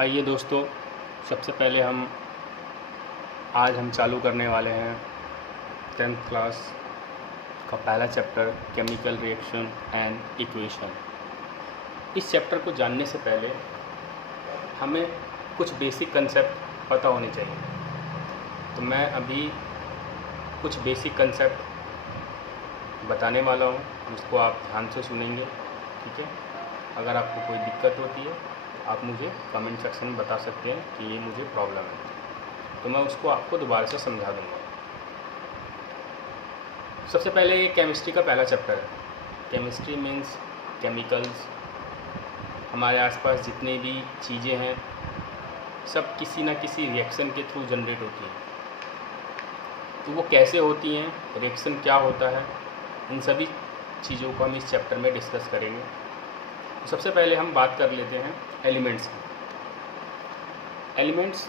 आइए दोस्तों, सबसे पहले आज हम चालू करने वाले हैं 10th क्लास का पहला chapter chemical reaction and equation. इस चैप्टर को जानने से पहले हमें कुछ बेसिक कंसेप्ट पता होने चाहिए। तो मैं अभी कुछ बेसिक कंसेप्ट बताने वाला हूँ, जिसको आप ध्यान से सुनेंगे, ठीक है। अगर आपको कोई दिक्कत होती है आप मुझे कमेंट सेक्शन में बता सकते हैं कि ये मुझे प्रॉब्लम है, तो मैं उसको आपको दोबारा से समझा दूंगा। सबसे पहले ये केमिस्ट्री का पहला चैप्टर है। Chemistry means chemicals. हमारे आसपास जितनी भी चीज़ें हैं सब किसी न किसी रिएक्शन के थ्रू जनरेट होती हैं। तो वो कैसे होती हैं, रिएक्शन क्या होता है, इन सभी चीज़ों को हम इस चैप्टर में डिस्कस करेंगे। तो सबसे पहले हम बात कर लेते हैं एलिमेंट्स की। एलिमेंट्स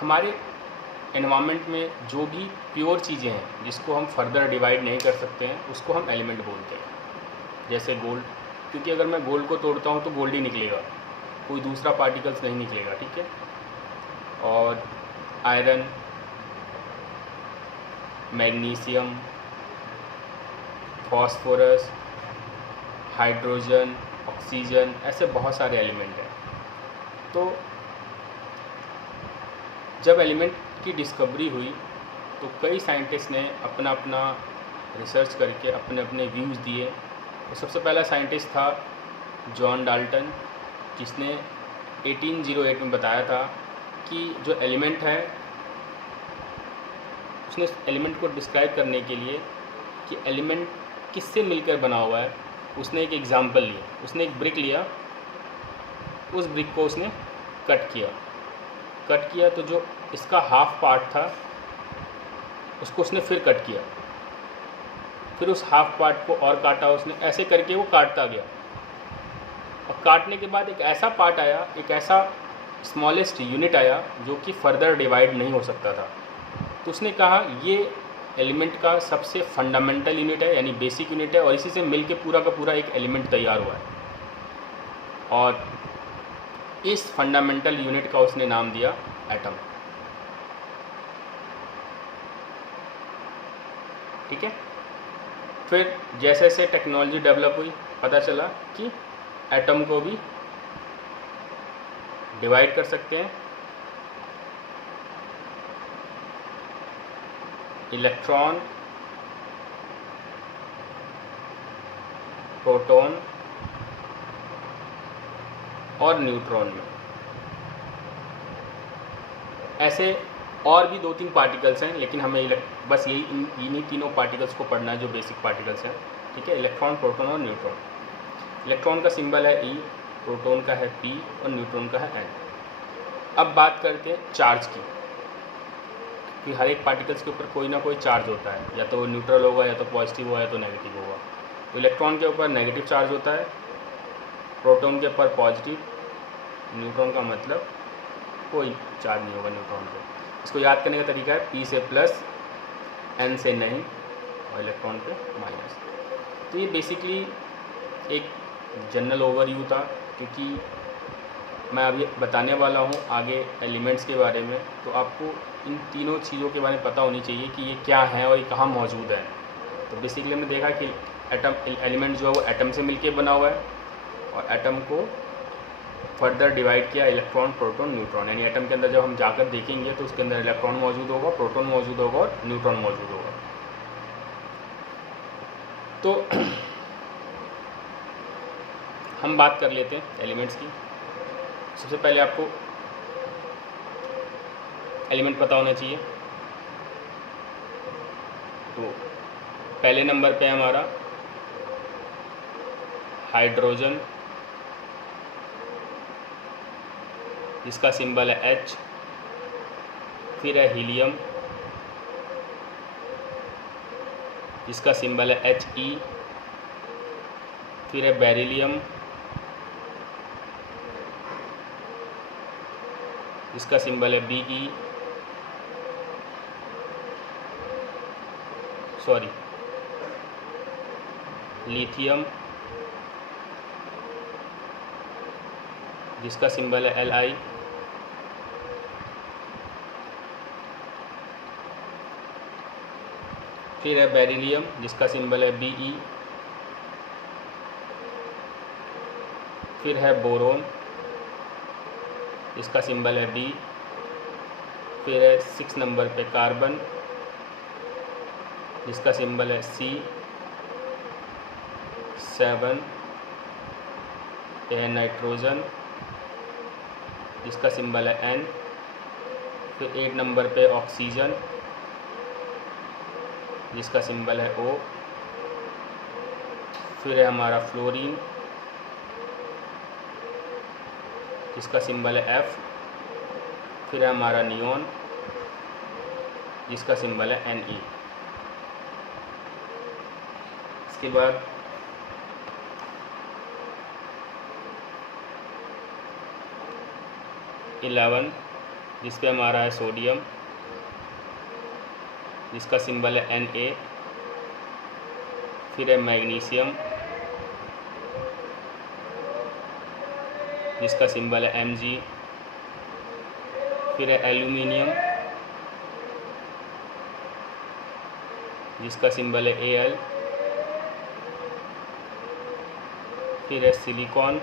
हमारे एनवायरनमेंट में जो भी प्योर चीज़ें हैं जिसको हम फर्दर डिवाइड नहीं कर सकते हैं उसको हम एलिमेंट बोलते हैं। जैसे गोल्ड, क्योंकि अगर मैं गोल्ड को तोड़ता हूँ तो गोल्ड ही निकलेगा, कोई दूसरा पार्टिकल्स नहीं निकलेगा, ठीक है। और iron, magnesium, phosphorus, hydrogen, oxygen, ऐसे बहुत सारे एलिमेंट हैं। तो जब एलिमेंट की डिस्कवरी हुई तो कई साइंटिस्ट ने अपना अपना रिसर्च करके अपने अपने व्यूज़ दिए। तो सबसे पहला साइंटिस्ट था जॉन डाल्टन, जिसने 1808 में बताया था कि जो एलिमेंट है, उसने एलिमेंट को डिस्क्राइब करने के लिए कि एलिमेंट किससे मिलकर बना हुआ है, उसने एक एग्ज़ाम्पल लिया। उसने एक ब्रिक लिया, उस ब्रिक को उसने कट किया तो जो इसका हाफ पार्ट था उसको उसने फिर कट किया, फिर उस हाफ पार्ट को और काटा उसने, ऐसे करके वो काटता गया। और काटने के बाद एक ऐसा पार्ट आया, एक ऐसा स्मॉलेस्ट यूनिट आया जो कि फर्दर डिवाइड नहीं हो सकता था। तो उसने कहा ये एलिमेंट का सबसे फंडामेंटल यूनिट है, यानी बेसिक यूनिट है, और इसी से मिलके पूरा का पूरा एक एलिमेंट तैयार हुआ है। और इस फंडामेंटल यूनिट का उसने नाम दिया एटम, ठीक है। फिर जैसे जैसे टेक्नोलॉजी डेवलप हुई, पता चला कि एटम को भी डिवाइड कर सकते हैं। इलेक्ट्रॉन, प्रोटॉन और न्यूट्रॉन में। ऐसे और भी 2-3 पार्टिकल्स हैं, लेकिन हमें बस यही इन्हीं तीनों पार्टिकल्स को पढ़ना है जो बेसिक पार्टिकल्स हैं, ठीक है। इलेक्ट्रॉन, प्रोटॉन और न्यूट्रॉन। इलेक्ट्रॉन का सिंबल है ई, प्रोटॉन का है पी और न्यूट्रॉन का है एन। अब बात करते हैं चार्ज की, कि हर एक पार्टिकल्स के ऊपर कोई ना कोई चार्ज होता है, या तो वो न्यूट्रल होगा, या तो पॉजिटिव होगा, या तो नेगेटिव होगा। तो इलेक्ट्रॉन के ऊपर नेगेटिव चार्ज होता है, प्रोटॉन के ऊपर पॉजिटिव, न्यूट्रॉन का मतलब कोई चार्ज नहीं होगा न्यूट्रॉन पे। इसको याद करने का तरीका है पी से प्लस, एन से नहीं, और इलेक्ट्रॉन पे माइनस। तो ये बेसिकली एक जनरल ओवरव्यू था, क्योंकि मैं अभी बताने वाला हूँ आगे एलिमेंट्स के बारे में। तो आपको इन तीनों चीज़ों के बारे में पता होनी चाहिए कि ये क्या है और ये कहाँ मौजूद है। तो बेसिकली हमने देखा कि एलिमेंट जो है वो एटम से मिलके बना हुआ है, और एटम को फर्दर डिवाइड किया इलेक्ट्रॉन, प्रोटॉन, न्यूट्रॉन। यानी एटम के अंदर जब हम जाकर देखेंगे तो उसके अंदर इलेक्ट्रॉन मौजूद होगा, प्रोटॉन मौजूद होगा और न्यूट्रॉन मौजूद होगा। तो हम बात कर लेते हैं एलिमेंट्स की। सबसे पहले आपको एलिमेंट पता होना चाहिए। तो पहले नंबर पे हमारा हाइड्रोजन, जिसका सिंबल है H। फिर है हीलियम, जिसका सिंबल है He। फिर है बेरिलियम, जिसका सिंबल है Be। लिथियम जिसका सिंबल है Li, फिर है बेरिलियम जिसका सिंबल है Be, फिर है बोरोन जिसका सिंबल है B, फिर है 6 नंबर पे कार्बन जिसका सिंबल है C, 7 पे है नाइट्रोजन जिसका सिंबल है N, फिर 8 नंबर पे ऑक्सीजन जिसका सिंबल है O, फिर है हमारा फ्लोरीन जिसका सिंबल है F, फिर है हमारा नियॉन जिसका सिंबल है Ne। इसके बाद इलेवन जिस पे हमारा है सोडियम जिसका सिंबल है Na, फिर है मैग्नीशियम जिसका सिंबल है Mg, फिर है एल्यूमिनियम जिसका सिंबल है Al, फिर है सिलिकॉन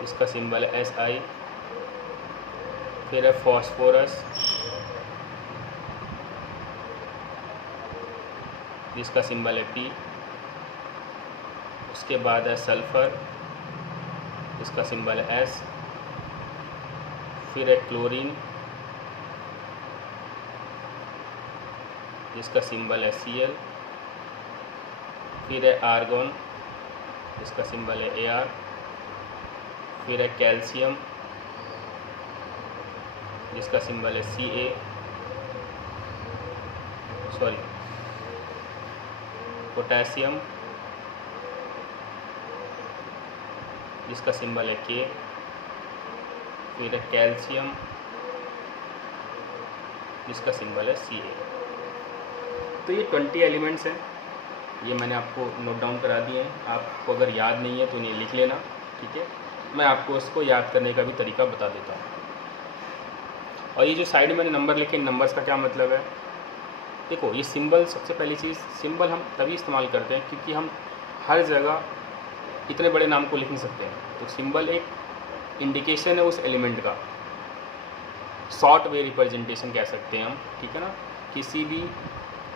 जिसका सिंबल है Si, फिर है फॉस्फोरस जिसका सिंबल है P, उसके बाद है सल्फ़र जिसका सिंबल है S, फिर है क्लोरीन जिसका सिंबल है Cl, फिर है आर्गन जिसका सिंबल है Ar, फिर है कैल्शियम जिसका सिंबल है Ca, पोटेशियम जिसका सिंबल है K, फिर है कैल्शियम जिसका सिंबल है Ca। तो ये 20 एलिमेंट्स हैं, ये मैंने आपको नोट डाउन करा दिए हैं। आपको अगर याद नहीं है तो इन्हें लिख लेना, ठीक है। मैं आपको इसको याद करने का भी तरीका बता देता हूँ। और ये जो साइड में मैंने नंबर लिखे, इन नंबर्स का क्या मतलब है? देखो, ये सिंबल, सबसे पहली चीज़, सिंबल हम तभी इस्तेमाल करते हैं क्योंकि हम हर जगह इतने बड़े नाम को लिख नहीं सकते हैं। तो सिंबल एक इंडिकेशन है उस एलिमेंट का, शॉर्ट वे रिप्रेजेंटेशन कह सकते हैं हम, ठीक है ना। किसी भी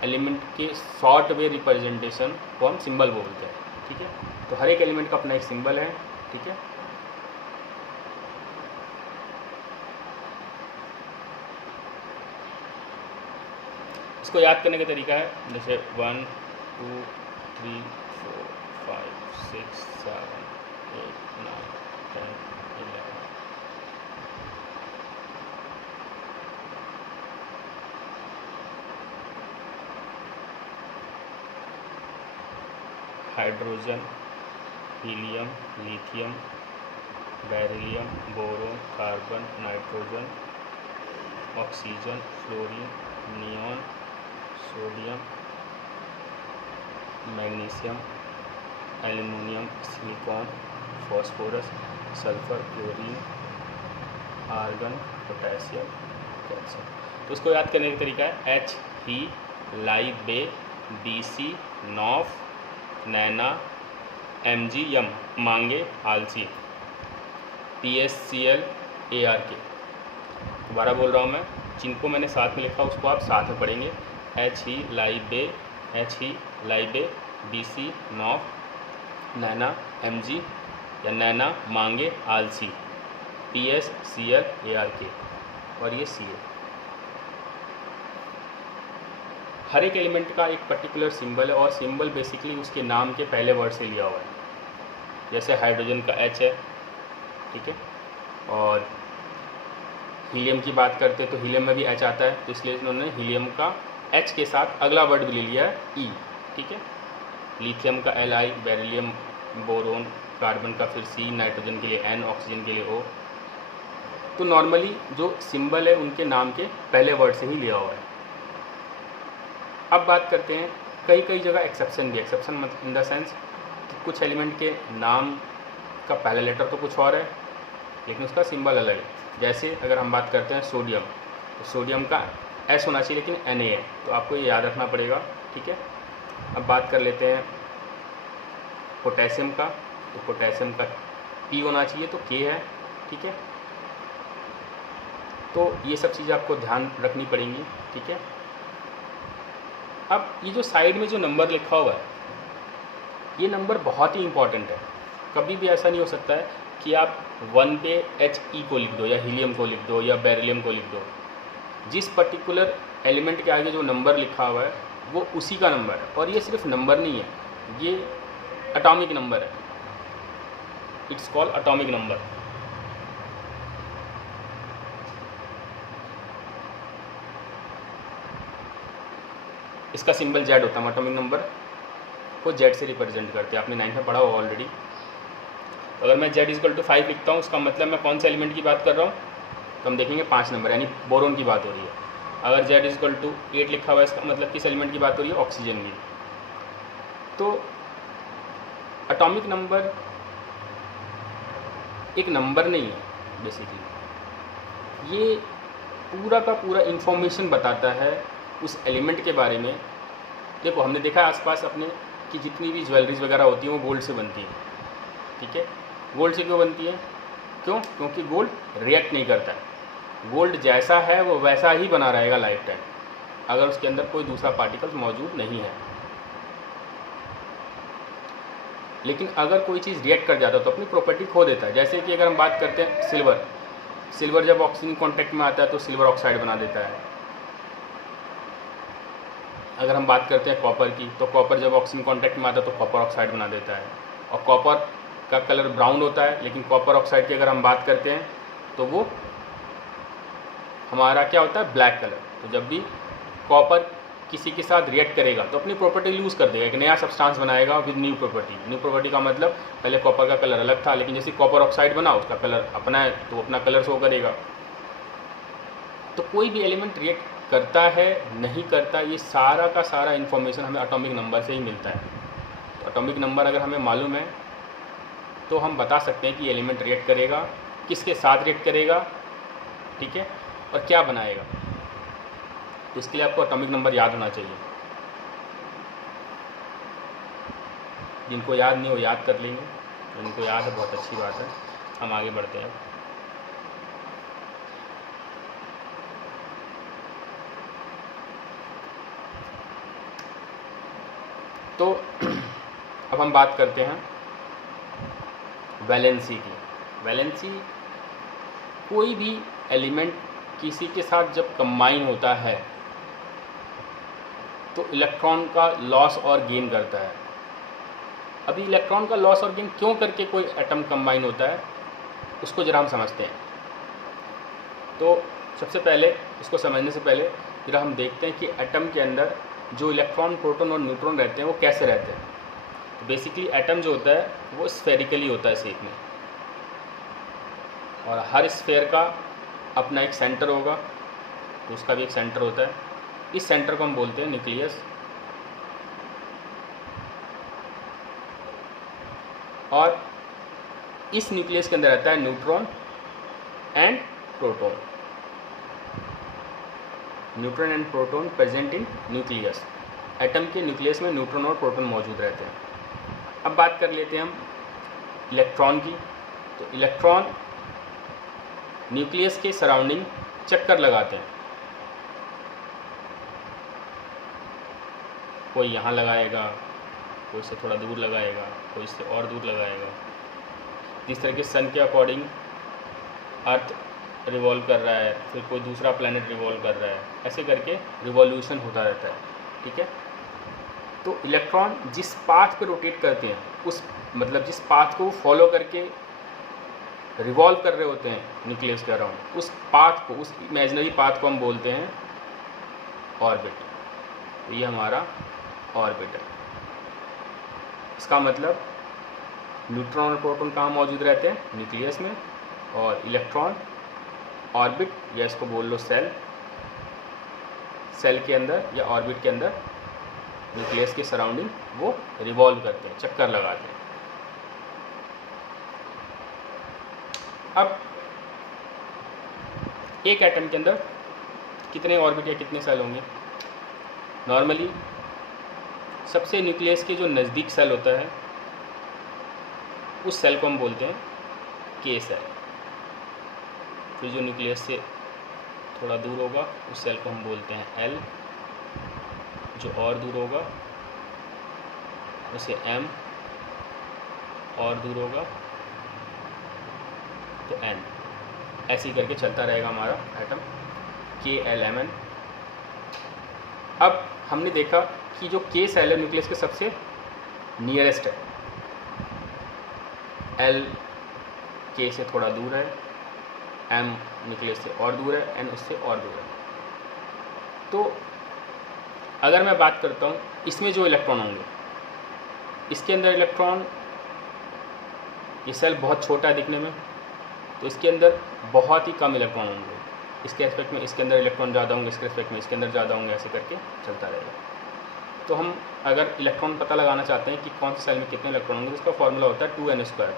एलिमेंट के शॉर्ट वे रिप्रेजेंटेशन को हम सिंबल बोलते हैं, ठीक है। तो हर एक एलिमेंट का अपना एक सिंबल है, ठीक है। इसको याद करने का तरीका है, जैसे 1 2 3 4 5 6 7 8 9 10 11। Hydrogen, helium, lithium, beryllium, boron, carbon, nitrogen, oxygen, fluorine, neon, sodium, magnesium, aluminium, silicon, phosphorus, sulphur, chlorine, argon, potassium, calcium. तो उसको याद करने का तरीका है H, ही, लाई, बे, BC, नॉफ, नैना, Mg, यम, मांगे, आलसी, PSCl, ARK। दोबारा बोल रहा हूँ मैं, जिनको मैंने साथ में लिखा उसको आप साथ में पढ़ेंगे। H, ही, लाई, बे, BC, नॉफ, नैना, Mg या नैना, मांगे, आलसी, PSCl, ARK और ये Ca। हर एक एलिमेंट का एक पर्टिकुलर सिंबल है और सिंबल बेसिकली उसके नाम के पहले वर्ड से लिया हुआ है। जैसे हाइड्रोजन का H है, ठीक है। और हीलियम की बात करते हैं तो हीलियम में भी H आता है, तो इसलिए उन्होंने हीलियम का H के साथ अगला वर्ड भी ले लिया है E, ठीक है। लिथियम का Li, बेरिलियम, बोरोन, कार्बन का फिर C, नाइट्रोजन के लिए N, ऑक्सीजन के लिए O। तो नॉर्मली जो सिंबल है उनके नाम के पहले वर्ड से ही लिया हुआ है। अब बात करते हैं कई कई जगह एक्सेप्शन भी, एक्सेप्शन मतलब इन द सेंस कि कुछ एलिमेंट के नाम का पहला लेटर तो कुछ और है लेकिन उसका सिंबल अलग है। जैसे अगर हम बात करते हैं सोडियम, तो सोडियम का एस होना चाहिए लेकिन Na है, तो आपको ये याद रखना पड़ेगा, ठीक है। अब बात कर लेते हैं पोटेशियम का, तो पोटेशियम का P होना चाहिए तो K है, ठीक है। तो ये सब चीज़ें आपको ध्यान रखनी पड़ेंगी, ठीक है। अब ये जो साइड में जो नंबर लिखा हुआ है, ये नंबर बहुत ही इम्पॉर्टेंट है। कभी भी ऐसा नहीं हो सकता है कि आप 1 पे He को लिख दो या हीलियम को लिख दो या बेरिलियम को लिख दो। जिस पर्टिकुलर एलिमेंट के आगे जो नंबर लिखा हुआ है वो उसी का नंबर है, और ये सिर्फ नंबर नहीं है, ये एटॉमिक नंबर है। It's called atomic number. इसका सिंबल जेड होता है, एटॉमिक नंबर को जेड से रिप्रेजेंट करते हैं, आपने 9th में पढ़ा होगा ऑलरेडी। अगर मैं Z = 5 लिखता हूँ, उसका मतलब मैं कौन से एलिमेंट की बात कर रहा हूँ, तो हम देखेंगे 5 नंबर, यानी बोरोन की बात हो रही है। अगर Z = 8 लिखा हुआ है, इसका मतलब किस एलिमेंट की बात हो रही है, ऑक्सीजन की। तो एटॉमिक नंबर एक नंबर नहीं है बेसिकली, ये पूरा का पूरा इंफॉर्मेशन बताता है उस एलिमेंट के बारे में। देखो हमने देखा है आसपास अपने कि जितनी भी ज्वेलरीज वगैरह होती हैं वो गोल्ड से बनती हैं, ठीक है। गोल्ड से क्यों बनती है, क्यों? क्योंकि गोल्ड रिएक्ट नहीं करता है। गोल्ड जैसा है वो वैसा ही बना रहेगा लाइफ टाइम, अगर उसके अंदर कोई दूसरा पार्टिकल मौजूद नहीं है। लेकिन अगर कोई चीज़ रिएक्ट कर जाता है तो अपनी प्रॉपर्टी खो देता है। जैसे कि अगर हम बात करते हैं सिल्वर जब ऑक्सीजन कॉन्टैक्ट में आता है तो सिल्वर ऑक्साइड बना देता है। अगर हम बात करते हैं कॉपर की, तो कॉपर जब ऑक्सीजन कॉन्टैक्ट में आता है तो कॉपर ऑक्साइड बना देता है। और कॉपर का कलर ब्राउन होता है, लेकिन कॉपर ऑक्साइड की अगर हम बात करते हैं तो वो हमारा क्या होता है, ब्लैक कलर। तो जब भी कॉपर किसी के साथ रिएक्ट करेगा तो अपनी प्रॉपर्टी लूज़ कर देगा, एक नया सब्सटेंस बनाएगा with new property. New property का मतलब पहले कॉपर का कलर अलग था, लेकिन जैसे कॉपर ऑक्साइड बना उसका कलर अपना है तो अपना कलर शो करेगा। तो कोई भी एलिमेंट रिएक्ट करता है नहीं करता, ये सारा का सारा इन्फॉर्मेशन हमें एटॉमिक नंबर से ही मिलता है। तो एटॉमिक नंबर अगर हमें मालूम है तो हम बता सकते हैं कि एलिमेंट रिएक्ट करेगा, किसके साथ रिएक्ट करेगा, ठीक है, और क्या बनाएगा। तो इसके लिए आपको एटॉमिक नंबर याद होना चाहिए। जिनको याद नहीं वो याद कर लेंगे, जिनको याद है बहुत अच्छी बात है। हम आगे बढ़ते हैं। तो अब हम बात करते हैं वैलेंसी की। वैलेंसी, कोई भी एलिमेंट किसी के साथ जब कंबाइन होता है तो इलेक्ट्रॉन का लॉस और गेन करता है। अभी इलेक्ट्रॉन का लॉस और गेन क्यों करके कोई एटम कंबाइन होता है उसको जरा हम समझते हैं। तो सबसे पहले इसको समझने से पहले जरा हम देखते हैं कि एटम के अंदर जो इलेक्ट्रॉन, प्रोटॉन और न्यूट्रॉन रहते हैं वो कैसे रहते हैं। तो बेसिकली एटम जो होता है वो स्फेरिकली होता है शेप में, और हर स्फेयर का अपना एक सेंटर होगा, तो उसका भी एक सेंटर होता है। इस सेंटर को हम बोलते हैं न्यूक्लियस। और इस न्यूक्लियस के अंदर रहता है neutron and proton. Neutron and proton present in nucleus. Atom के न्यूक्लियस में न्यूट्रॉन और प्रोटॉन मौजूद रहते हैं। अब बात कर लेते हैं हम इलेक्ट्रॉन की। तो इलेक्ट्रॉन न्यूक्लियस के सराउंडिंग चक्कर लगाते हैं। कोई यहाँ लगाएगा, कोई इससे थोड़ा दूर लगाएगा, कोई इससे और दूर लगाएगा। जिस तरह के सन के अकॉर्डिंग अर्थ रिवॉल्व कर रहा है, फिर कोई दूसरा प्लैनेट रिवॉल्व कर रहा है, ऐसे करके रिवॉल्यूशन होता रहता है, ठीक है। तो इलेक्ट्रॉन जिस पाथ पे रोटेट करते हैं, उस मतलब जिस पाथ को फॉलो करके रिवॉल्व कर रहे होते हैं न्यूक्लियस के अराउंड, उस पाथ को, उस इमेजिनरी पाथ को हम बोलते हैं ऑर्बिट। तो ये हमारा ऑर्बिट है। इसका मतलब न्यूट्रॉन और प्रोटॉन कहाँ मौजूद रहते हैं, न्यूक्लियस में, और इलेक्ट्रॉन ऑर्बिट, या इसको बोल लो सेल, सेल के अंदर या ऑर्बिट के अंदर न्यूक्लियस के सराउंडिंग वो रिवॉल्व करते हैं, चक्कर लगाते हैं। अब एक एटम के अंदर कितने ऑर्बिट या कितने सेल होंगे? नॉर्मली सबसे न्यूक्लियस के जो नज़दीक सेल होता है उस सेल को हम बोलते हैं के सेल। फिर जो न्यूक्लियस से थोड़ा दूर होगा उस सेल को हम बोलते हैं एल, जो और दूर होगा उसे एम, और दूर होगा तो एन। ऐसे ही करके चलता रहेगा हमारा एटम के एल एम एन। अब हमने देखा कि जो के सेल है न्यूक्लियस के सबसे नियरेस्ट है, एल के से थोड़ा दूर है, एम न्यूक्लियस से और दूर है, एन उससे और दूर है। तो अगर मैं बात करता हूँ इसमें जो इलेक्ट्रॉन होंगे, इसके अंदर इलेक्ट्रॉन, ये सेल बहुत छोटा है दिखने में, तो इसके अंदर बहुत ही कम इलेक्ट्रॉन होंगे। इसके एस्पेक्ट में इसके अंदर इलेक्ट्रॉन ज़्यादा होंगे, इसके एस्पेक्ट में इसके अंदर ज़्यादा होंगे, ऐसे करके चलता रहेगा। तो हम अगर इलेक्ट्रॉन पता लगाना चाहते हैं कि कौन से सेल में कितने इलेक्ट्रॉन होंगे, तो इसका फॉर्मूला होता है 2n²।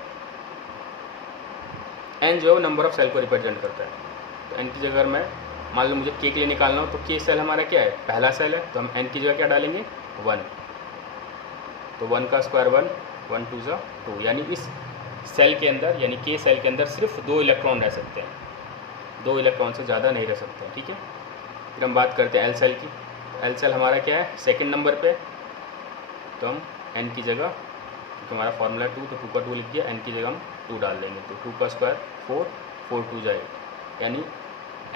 n जो है वो नंबर ऑफ सेल को रिप्रेजेंट करता है। तो n की जगह मैं मान लो मुझे के लिए निकालना हो, तो के सेल हमारा क्या है? पहला सेल है, तो हम n की जगह क्या डालेंगे? 1। तो 1 का स्क्वायर 1, 1 2 ज़ा 2, यानी इस सेल के अंदर, यानी के सेल के अंदर सिर्फ 2 इलेक्ट्रॉन रह सकते हैं, 2 इलेक्ट्रॉन से ज़्यादा नहीं रह सकते हैं। ठीक है। फिर हम बात करते हैं एल सेल की। एल सेल हमारा क्या है? सेकंड नंबर पे, तो हम n की जगह, क्योंकि हमारा फार्मूला 2, तो 2 का 2 लिख दिया, n की जगह हम 2 डाल देंगे, तो 2 का स्क्वायर 4, 4 2 ज़ा 8, यानी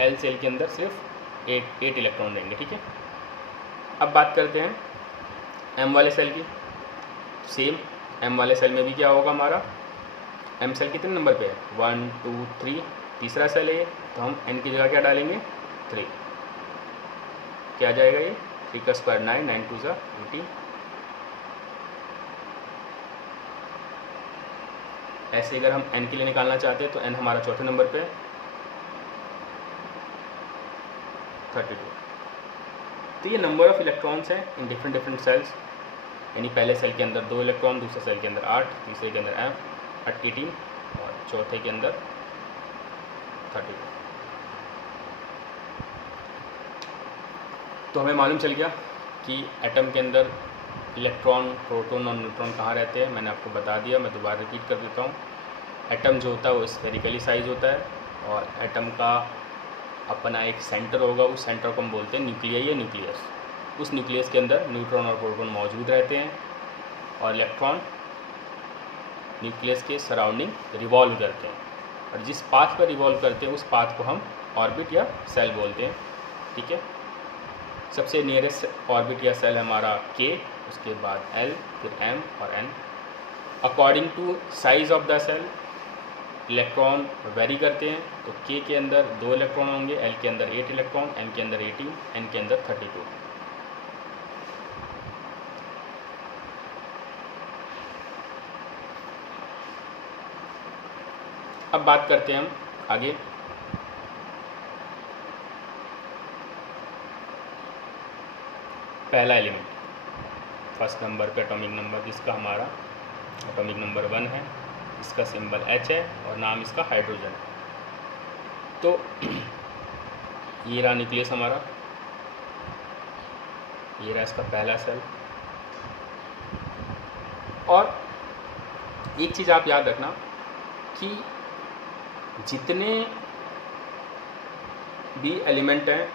एल सेल के अंदर सिर्फ 8 इलेक्ट्रॉन रहेंगे। ठीक है। अब बात करते हैं एम वाले सेल की। सेम एम वाले सेल में भी क्या होगा हमारा? एम सेल कितने नंबर पे है? 1 2 3, तीसरा सेल है ये, तो हम n की जगह क्या डालेंगे? 3। क्या आ जाएगा ये? 3 का स्क्वायर 9, 9 2 ज़ा 18। ऐसे अगर हम n के लिए निकालना चाहते हैं तो n हमारा चौथे नंबर पे है, 32। तो ये नंबर ऑफ इलेक्ट्रॉन्स है इन डिफरेंट सेल्स, यानी पहले सेल के अंदर 2 इलेक्ट्रॉन, दूसरे सेल के अंदर 8, तीसरे के अंदर 18 और चौथे के अंदर 32। तो हमें मालूम चल गया कि एटम के अंदर इलेक्ट्रॉन, प्रोटॉन और न्यूट्रॉन कहाँ रहते हैं। मैंने आपको बता दिया, मैं दोबारा रिपीट कर देता हूँ। एटम जो होता है वो स्फेरिकली साइज होता है, और एटम का अपना एक सेंटर होगा, उस सेंटर को हम बोलते हैं न्यूक्लियस या न्यूक्लियस। उस न्यूक्लियस के अंदर न्यूट्रॉन और प्रोटॉन मौजूद रहते हैं, और इलेक्ट्रॉन न्यूक्लियस के सराउंडिंग रिवॉल्व करते हैं, और जिस पाथ पर रिवॉल्व करते हैं उस पाथ को हम ऑर्बिट या सेल बोलते हैं। ठीक है। सबसे नियरेस्ट ऑर्बिट या सेल हमारा के, उसके बाद एल, फिर एम और N. According to size of the shell electron vary करते हैं, तो के अंदर 2 इलेक्ट्रॉन होंगे, एल के अंदर 8 इलेक्ट्रॉन, एम के अंदर 18, एन के अंदर 32। अब बात करते हैं हम आगे पहला एलिमेंट, फर्स्ट नंबर पे एटॉमिक नंबर, जिसका हमारा एटॉमिक नंबर 1 है, इसका सिंबल H है और नाम इसका हाइड्रोजन। तो ये रहा न्यूक्लियस हमारा, ये रहा इसका पहला सेल। और एक चीज़ आप याद रखना कि जितने भी एलिमेंट हैं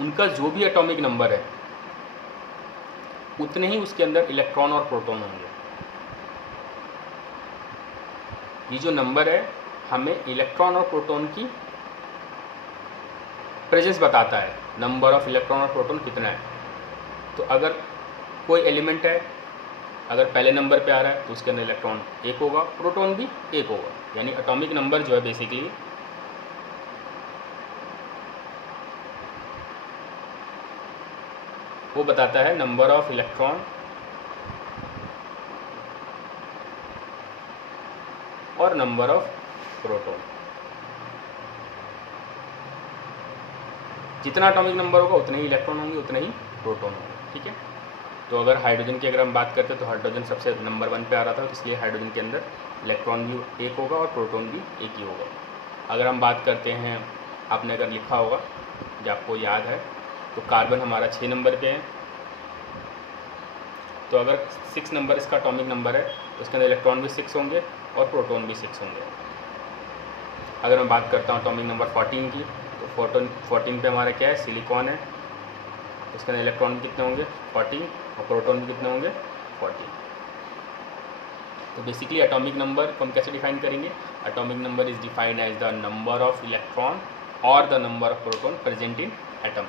उनका जो भी एटॉमिक नंबर है उतने ही उसके अंदर इलेक्ट्रॉन और प्रोटॉन होंगे। ये जो नंबर है हमें इलेक्ट्रॉन और प्रोटॉन की प्रेजेंस बताता है, नंबर ऑफ इलेक्ट्रॉन और प्रोटॉन कितना है। तो अगर कोई एलिमेंट है, अगर पहले नंबर पे आ रहा है तो उसके अंदर इलेक्ट्रॉन 1 होगा, प्रोटॉन भी 1 होगा। यानी एटॉमिक नंबर जो है बेसिकली वो बताता है नंबर ऑफ इलेक्ट्रॉन और नंबर ऑफ प्रोटॉन। जितना एटॉमिक नंबर होगा उतने ही इलेक्ट्रॉन होंगे, उतने ही प्रोटॉन होंगे। ठीक है। तो अगर हाइड्रोजन की अगर हम बात करते हैं तो हाइड्रोजन सबसे नंबर 1 पे आ रहा था, तो इसलिए हाइड्रोजन के अंदर इलेक्ट्रॉन भी एक होगा और प्रोटॉन भी एक ही होगा। अगर हम बात करते हैं, आपने अगर लिखा होगा जो आपको याद है, तो कार्बन हमारा 6 नंबर पे है। तो अगर 6 नंबर इसका एटॉमिक नंबर है तो इसके अंदर इलेक्ट्रॉन भी 6 होंगे और प्रोटॉन भी 6 होंगे। अगर मैं बात करता हूँ एटॉमिक नंबर 14 की, तो 14 पे हमारा क्या है, सिलिकॉन है। इसके अंदर इलेक्ट्रॉन भी कितने होंगे, 14, और प्रोटॉन भी कितने होंगे, 14। तो बेसिकली एटॉमिक नंबर को हम कैसे डिफाइन करेंगे, atomic number is defined as the number of electron और the number of proton present in atom.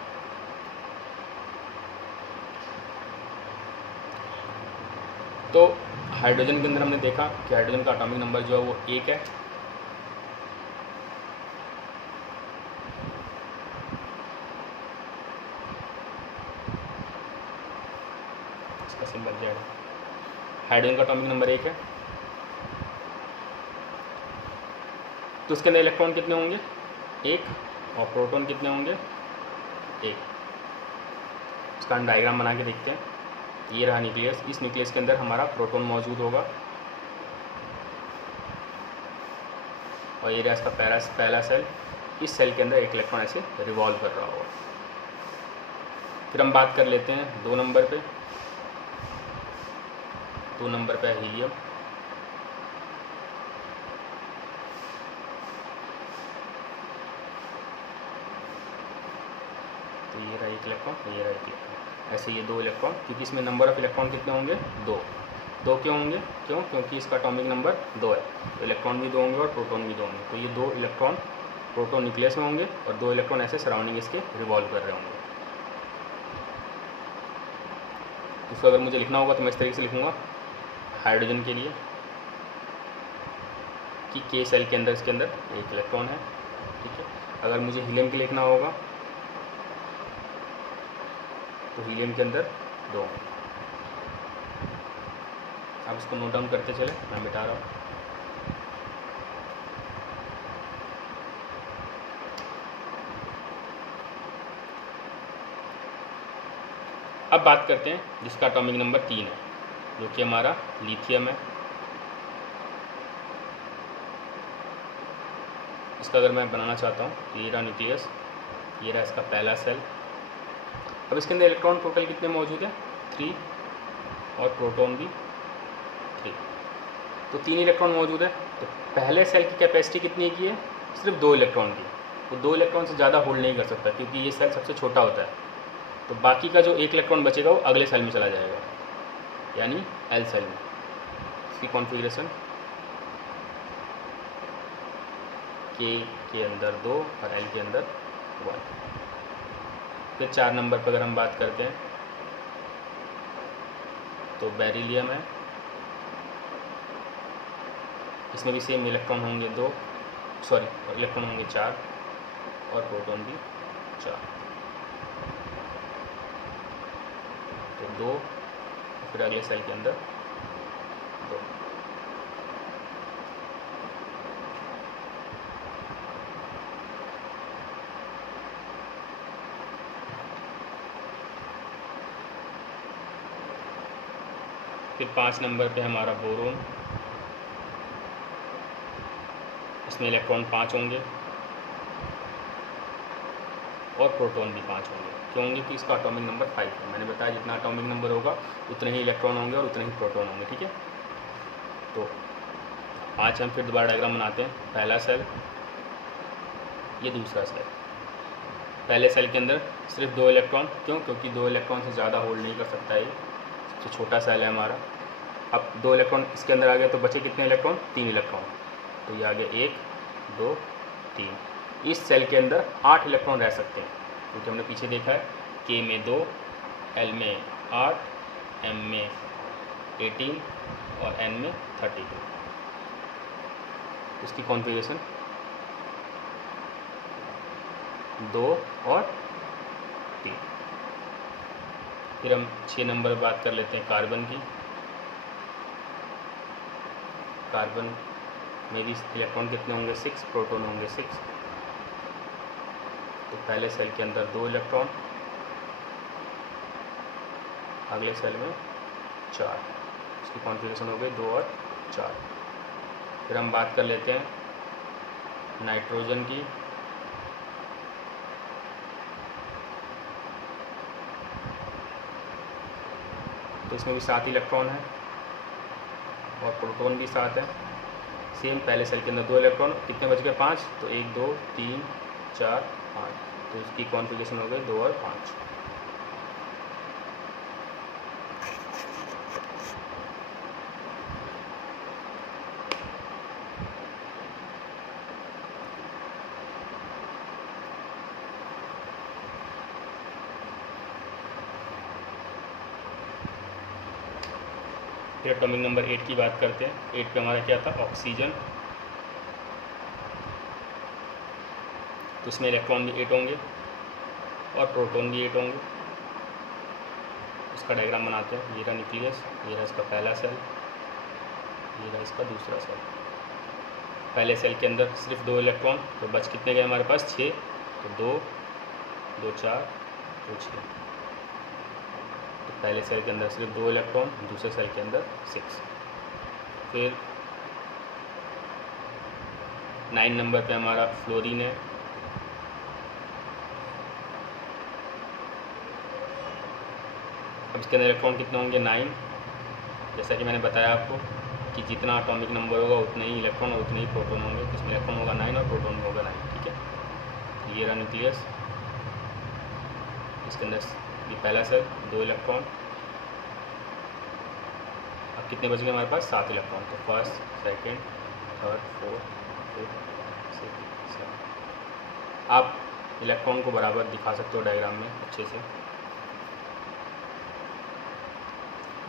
तो हाइड्रोजन के अंदर हमने देखा कि हाइड्रोजन का एटॉमिक नंबर जो है वो 1 है। इसका सिंबल Z है। हाइड्रोजन का एटॉमिक नंबर 1 है, तो उसके अंदर इलेक्ट्रॉन कितने होंगे, 1, और प्रोटॉन कितने होंगे, 1। इसका हम डायग्राम बना के देखते हैं। ये रहा न्यूक्लियस, इस न्यूक्लियस के अंदर हमारा प्रोटॉन मौजूद होगा और ये रहा इसका पहला सेल। इस सेल के अंदर एक इलेक्ट्रॉन ऐसे रिवॉल्व कर रहा होगा। फिर हम बात कर लेते हैं 2 नंबर पे। 2 नंबर पे है हीलियम। तो ये रहा एक इलेक्ट्रॉन, ये रहा एक इलेक्ट्रॉन, ऐसे ये 2 इलेक्ट्रॉन, क्योंकि इसमें नंबर ऑफ इलेक्ट्रॉन कितने होंगे, 2 क्यों होंगे, क्योंकि इसका एटॉमिक नंबर 2 है, तो इलेक्ट्रॉन भी 2 होंगे और प्रोटॉन भी 2 होंगे। तो ये 2 इलेक्ट्रॉन प्रोटॉन न्यूक्लियस में होंगे और 2 इलेक्ट्रॉन ऐसे सराउंडिंग इसके रिवॉल्व कर रहे होंगे। इसको अगर मुझे लिखना होगा तो मैं इस तरीके से लिखूँगा हाइड्रोजन के लिए कि के सेल के अंदर इसके अंदर एक इलेक्ट्रॉन है, ठीक है। अगर मुझे हीलियम के लिए लिखना होगा तो हीलियम के अंदर 2। आप इसको नोट डाउन करते चले, मैं मिटा रहा हूँ। अब बात करते हैं जिसका एटॉमिक नंबर 3 है, जो कि हमारा लिथियम है। इसका अगर मैं बनाना चाहता हूँ तो ये रहा न्यूक्लियस, ये रहा इसका पहला सेल। अब इसके अंदर इलेक्ट्रॉन टोटल कितने मौजूद है, 3, और प्रोटॉन भी 3, तो 3 इलेक्ट्रॉन मौजूद है। तो पहले सेल की कैपेसिटी कितनी की है, सिर्फ 2 इलेक्ट्रॉन की। वो 2 इलेक्ट्रॉन से ज़्यादा होल्ड नहीं कर सकता क्योंकि ये सेल सबसे छोटा होता है। तो बाकी का जो 1 इलेक्ट्रॉन बचेगा वो अगले सेल में चला जाएगा, यानी एल सेल में। इसकी कॉन्फ़िगरेशन के अंदर 2 और एल के अंदर 1। फिर 4 नंबर पर अगर हम बात करते हैं तो बेरिलियम है। इसमें भी सेम इलेक्ट्रॉन होंगे 4 और प्रोटॉन भी 4। तो 2, फिर अगले सेल के अंदर 2। फिर 5 नंबर पे हमारा बोरोन। इसमें इलेक्ट्रॉन 5 होंगे और प्रोटॉन भी 5 होंगे। क्यों होंगे कि इसका एटॉमिक नंबर 5 है। मैंने बताया जितना एटॉमिक नंबर होगा उतने ही इलेक्ट्रॉन होंगे और उतने ही प्रोटॉन होंगे, ठीक है। तो आज हम फिर दोबारा डायग्राम बनाते हैं। पहला सेल, ये दूसरा सेल। पहले सेल के अंदर सिर्फ 2 इलेक्ट्रॉन, क्योंकि 2 इलेक्ट्रॉन से ज़्यादा होल्ड नहीं कर सकता है, सबसे छोटा सेल है हमारा। अब 2 इलेक्ट्रॉन इसके अंदर आ गए तो बचे कितने इलेक्ट्रॉन, 3 इलेक्ट्रॉन। तो ये आगे 1, 2, 3। इस सेल के अंदर 8 इलेक्ट्रॉन रह सकते हैं, क्योंकि हमने पीछे देखा है के में 2, एल में 8, एम में 18 और एन में 32। इसकी कॉन्फ़िगरेशन 2 और 3। फिर हम 6 नंबर बात कर लेते हैं कार्बन की। कार्बन में भी इलेक्ट्रॉन कितने होंगे, 6, प्रोटॉन होंगे 6। तो पहले सेल के अंदर 2 इलेक्ट्रॉन अगले सेल में 4। इसकी कॉन्फ़िगरेशन हो गई 2 और 4। फिर हम बात कर लेते हैं नाइट्रोजन की। तो इसमें भी 7 इलेक्ट्रॉन है और प्रोटॉन भी 7 है। सेम पहले सेल के अंदर 2 इलेक्ट्रॉन, कितने बच गए 5, तो 1 2 3 4 5, तो इसकी कॉन्फ़िगरेशन हो गई 2 और 5। फिर एटॉमिक नंबर 8 की बात करते हैं। 8 पे हमारा क्या था, ऑक्सीजन। तो इसमें इलेक्ट्रॉन भी 8 होंगे और प्रोटॉन भी 8 होंगे। इसका डायग्राम बनाते हैं। ये रहा न्यूक्लियस, ये रहा इसका पहला सेल, ये रहा इसका दूसरा सेल। पहले सेल के अंदर सिर्फ 2 इलेक्ट्रॉन, तो बच कितने गए हमारे पास 6, तो 2 2 4 2 6। तो पहले सेल के अंदर सिर्फ 2 इलेक्ट्रॉन, दूसरे सेल के अंदर 6। फिर 9 नंबर पे हमारा फ्लोरीन है। अब इसके अंदर इलेक्ट्रॉन कितने होंगे 9। जैसा कि मैंने बताया आपको कि जितना एटॉमिक नंबर होगा उतने ही इलेक्ट्रॉन और उतने ही प्रोटॉन होंगे। तो इसमें इलेक्ट्रॉन होगा 9 और प्रोटॉन होगा 9, ठीक है। तो ये रहा न्यूक्लियस, इसके अंदर ये पहला सेल 2 इलेक्ट्रॉन। अब कितने बच गए हमारे पास 7 इलेक्ट्रॉन। तो first, second, third, fourth, fifth, sixth, seventh. आप इलेक्ट्रॉन को बराबर दिखा सकते हो डायग्राम में अच्छे से।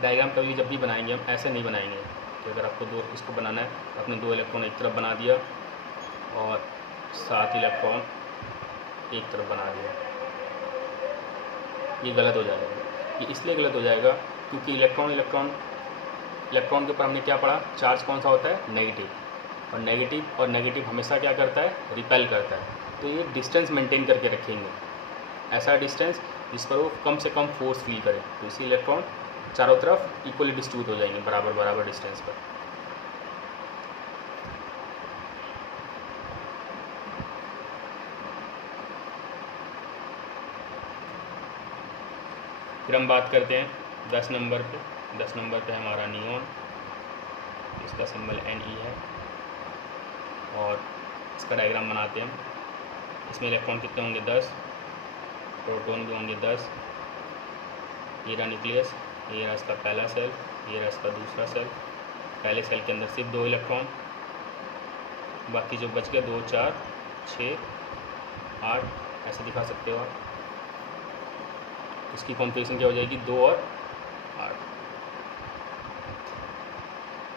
डायग्राम कभी जब भी बनाएंगे हम ऐसे नहीं बनाएंगे कि अगर आपको इसको बनाना है, अपने 2 इलेक्ट्रॉन एक तरफ बना दिया और 7 इलेक्ट्रॉन एक तरफ बना दिया, ये गलत हो जाएगा। ये इसलिए गलत हो जाएगा क्योंकि इलेक्ट्रॉन के ऊपर हमने क्या पढ़ा, चार्ज कौन सा होता है, नेगेटिव। और नेगेटिव हमेशा क्या करता है, रिपेल करता है। तो ये डिस्टेंस मेंटेन करके रखेंगे, ऐसा डिस्टेंस जिस पर वो कम से कम फोर्स फील करे। तो इसी इलेक्ट्रॉन चारों तरफ इक्वली डिस्ट्रीब्यूट हो जाएंगे बराबर डिस्टेंस पर। फिर हम बात करते हैं 10 नंबर पे। 10 नंबर पे हमारा नियॉन, इसका सिंबल Ne है और इसका डायग्राम बनाते हैं हम। इसमें इलेक्ट्रॉन कितने होंगे 10, प्रोटॉन भी होंगे 10। ये रहा न्यूक्लियस, ये रहा इसका पहला सेल, ये रहा इसका दूसरा सेल। पहले सेल के अंदर सिर्फ 2 इलेक्ट्रॉन, बाकी जो बच गए 2 4 6 8, ऐसे दिखा सकते हो आप। इसकी कॉन्फ़िगरेशन क्या हो जाएगी 2 और 8।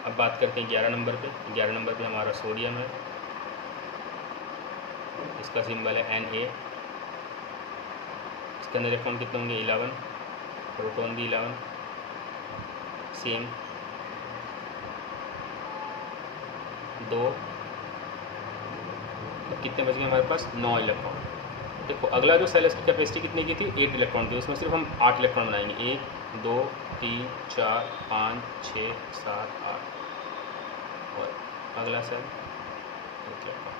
अब बात करते हैं 11 नंबर पे। 11 नंबर पे हमारा सोडियम है, इसका सिंबल है Na। इसके अंदर इलेक्ट्रॉन कितने होंगे 11, प्रोटॉन भी 11, सेम 2। अब कितने बच गए हमारे पास 9 इलेक्ट्रॉन। देखो अगला जो सेल है इसकी कैपेसिटी कितने की थी, 8 इलेक्ट्रॉन की। उसमें सिर्फ हम 8 इलेक्ट्रॉन बनाएंगे, 1 2 3 4 5 6 7 8। और अगला सेल 1 इलेक्ट्रॉन।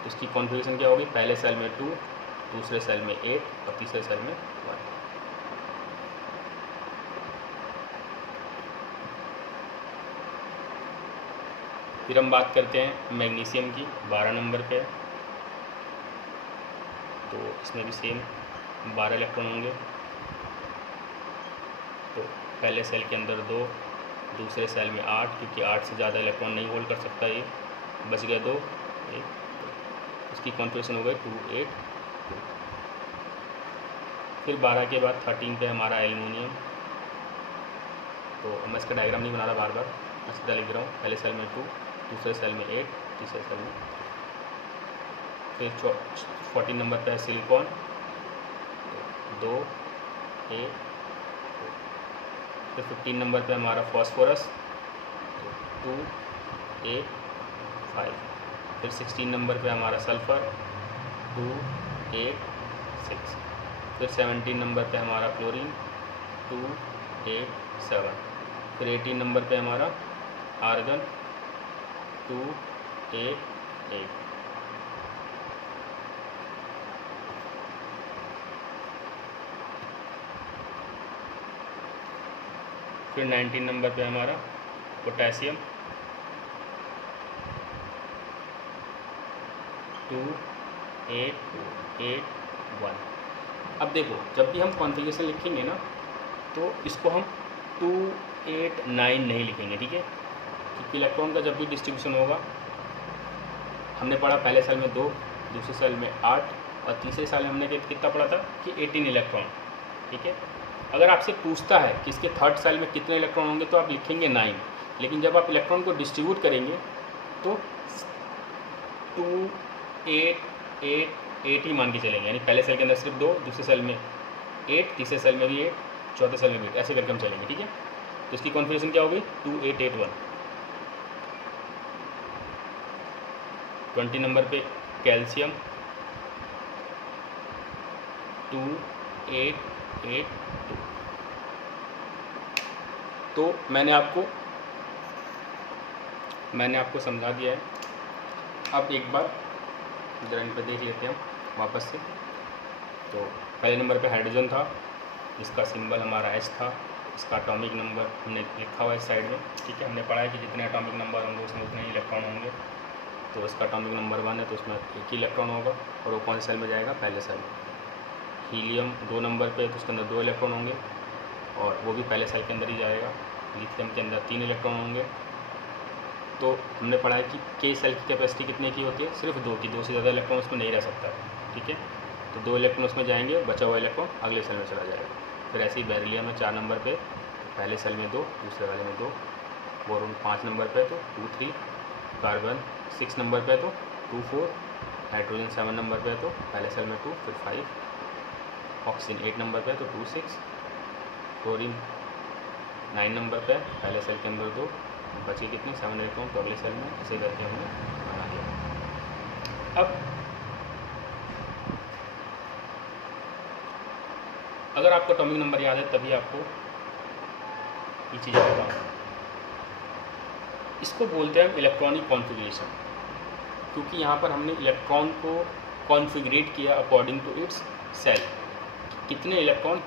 तो इसकी कॉन्फ़िगरेशन क्या होगी, पहले सेल में 2, दूसरे सेल में 8 और तीसरे सेल में 1। फिर हम बात करते हैं मैग्नीशियम की। 12 नंबर पे, तो इसमें भी सेम 12 इलेक्ट्रॉन होंगे। तो पहले सेल के अंदर 2, दूसरे सेल में 8, क्योंकि 8 से ज़्यादा इलेक्ट्रॉन नहीं होल्ड कर सकता ये, बच गया 2 1। इसकी कॉन्फ़िगरेशन हो गई 2 8 2। फिर 12 के बाद 13 पे हमारा एल्युमिनियम। तो मैं इसका डायग्राम नहीं बना रहा, बार मैं सीधा लिख रहा हूँ। पहले सेल में 2, दूसरे सेल में 8, तीसरे सेल में। फिर 14 नंबर पे है सिलिकॉन, 2 1। फिर 15 नंबर पे हमारा फॉस्फोरस, 2 1 5। फिर 16 नंबर पे हमारा सल्फ़र, 2 8 6। फिर 17 नंबर पे हमारा क्लोरीन, 287। फिर 18 नंबर पे हमारा आर्गन 288। फिर 19 नंबर पे हमारा पोटेशियम 2881। अब देखो, जब भी हम कॉन्फ़िगरेशन लिखेंगे ना तो इसको हम 289 नहीं लिखेंगे, ठीक है, क्योंकि इलेक्ट्रॉन का जब भी डिस्ट्रीब्यूशन होगा, हमने पढ़ा पहले सेल में 2, दूसरे सेल में 8 और तीसरे साल में हमने कितना पढ़ा था कि 18 इलेक्ट्रॉन, ठीक है। अगर आपसे पूछता है कि इसके थर्ड सेल में कितने इलेक्ट्रॉन होंगे तो आप लिखेंगे 9, लेकिन जब आप इलेक्ट्रॉन को डिस्ट्रीब्यूट करेंगे तो 2, 8, 8 ही मान के चलेंगे, यानी पहले सेल के अंदर सिर्फ 2, दूसरे सेल में 8, तीसरे सेल में भी 8, चौथे सेल में भी 8, ऐसे करके हम चलेंगे, ठीक है। तो इसकी कॉन्फ़िगरेशन क्या होगी 2881। 20 नंबर पे कैल्शियम 2882। तो मैंने आपको समझा दिया है। अब एक बार ड्राइंग पे देख लेते हैं हम वापस से। तो पहले नंबर पे हाइड्रोजन था, इसका सिंबल हमारा H था, इसका एटॉमिक नंबर हमने लिखा हुआ है साइड में, ठीक है। हमने पढ़ा है कि जितने एटॉमिक नंबर होंगे उसमें उतने ही इलेक्ट्रॉन होंगे। तो इसका एटॉमिक नंबर 1 है तो उसमें एक ही इलेक्ट्रॉन होगा और वो कौन से सेल में जाएगा, पहले सेल में। हीलियम 2 नंबर पे तो उसके अंदर 2 इलेक्ट्रॉन होंगे और वो भी पहले सेल के अंदर ही जाएगा। लिथियम के अंदर 3 इलेक्ट्रॉन होंगे। तो हमने पढ़ा है कि के सेल की कैपेसिटी कितने की होती है, सिर्फ 2 की, 2 से ज़्यादा इलेक्ट्रॉन उसमें नहीं रह सकता है, ठीक है। तो 2 इलेक्ट्रॉन उसमें जाएंगे, बचा हुआ इलेक्ट्रॉन अगले सेल में चला जाएगा। फिर ऐसे ही बेरिलियम में 4 नंबर पे, पहले सेल में 2, दूसरे वाले में 2, बोरोन 5 नंबर पे तो 2, 3, कार्बन 6 नंबर पे तो 2, 4, नाइट्रोजन 7 नंबर पे तो पहले सेल में 2, फिर 5, ऑक्सीजन 8 नंबर पे तो 2, 6, क्लोरीन 9 नंबर पे, पहले सेल के अंदर 2, बचे कितने 7 इलेक्ट्रॉन तो अगले सेल में, इसे करके हमने बना दिया। अब अगर आपको एटॉमिक नंबर याद है तभी आपको ये चीज़ें बताऊँ। इसको बोलते हैं इलेक्ट्रॉनिक कॉन्फ़िगरेशन, क्योंकि यहाँ पर हमने इलेक्ट्रॉन को कॉन्फ़िगरेट किया अकॉर्डिंग टू इट्स सेल। कितने इलेक्ट्रॉन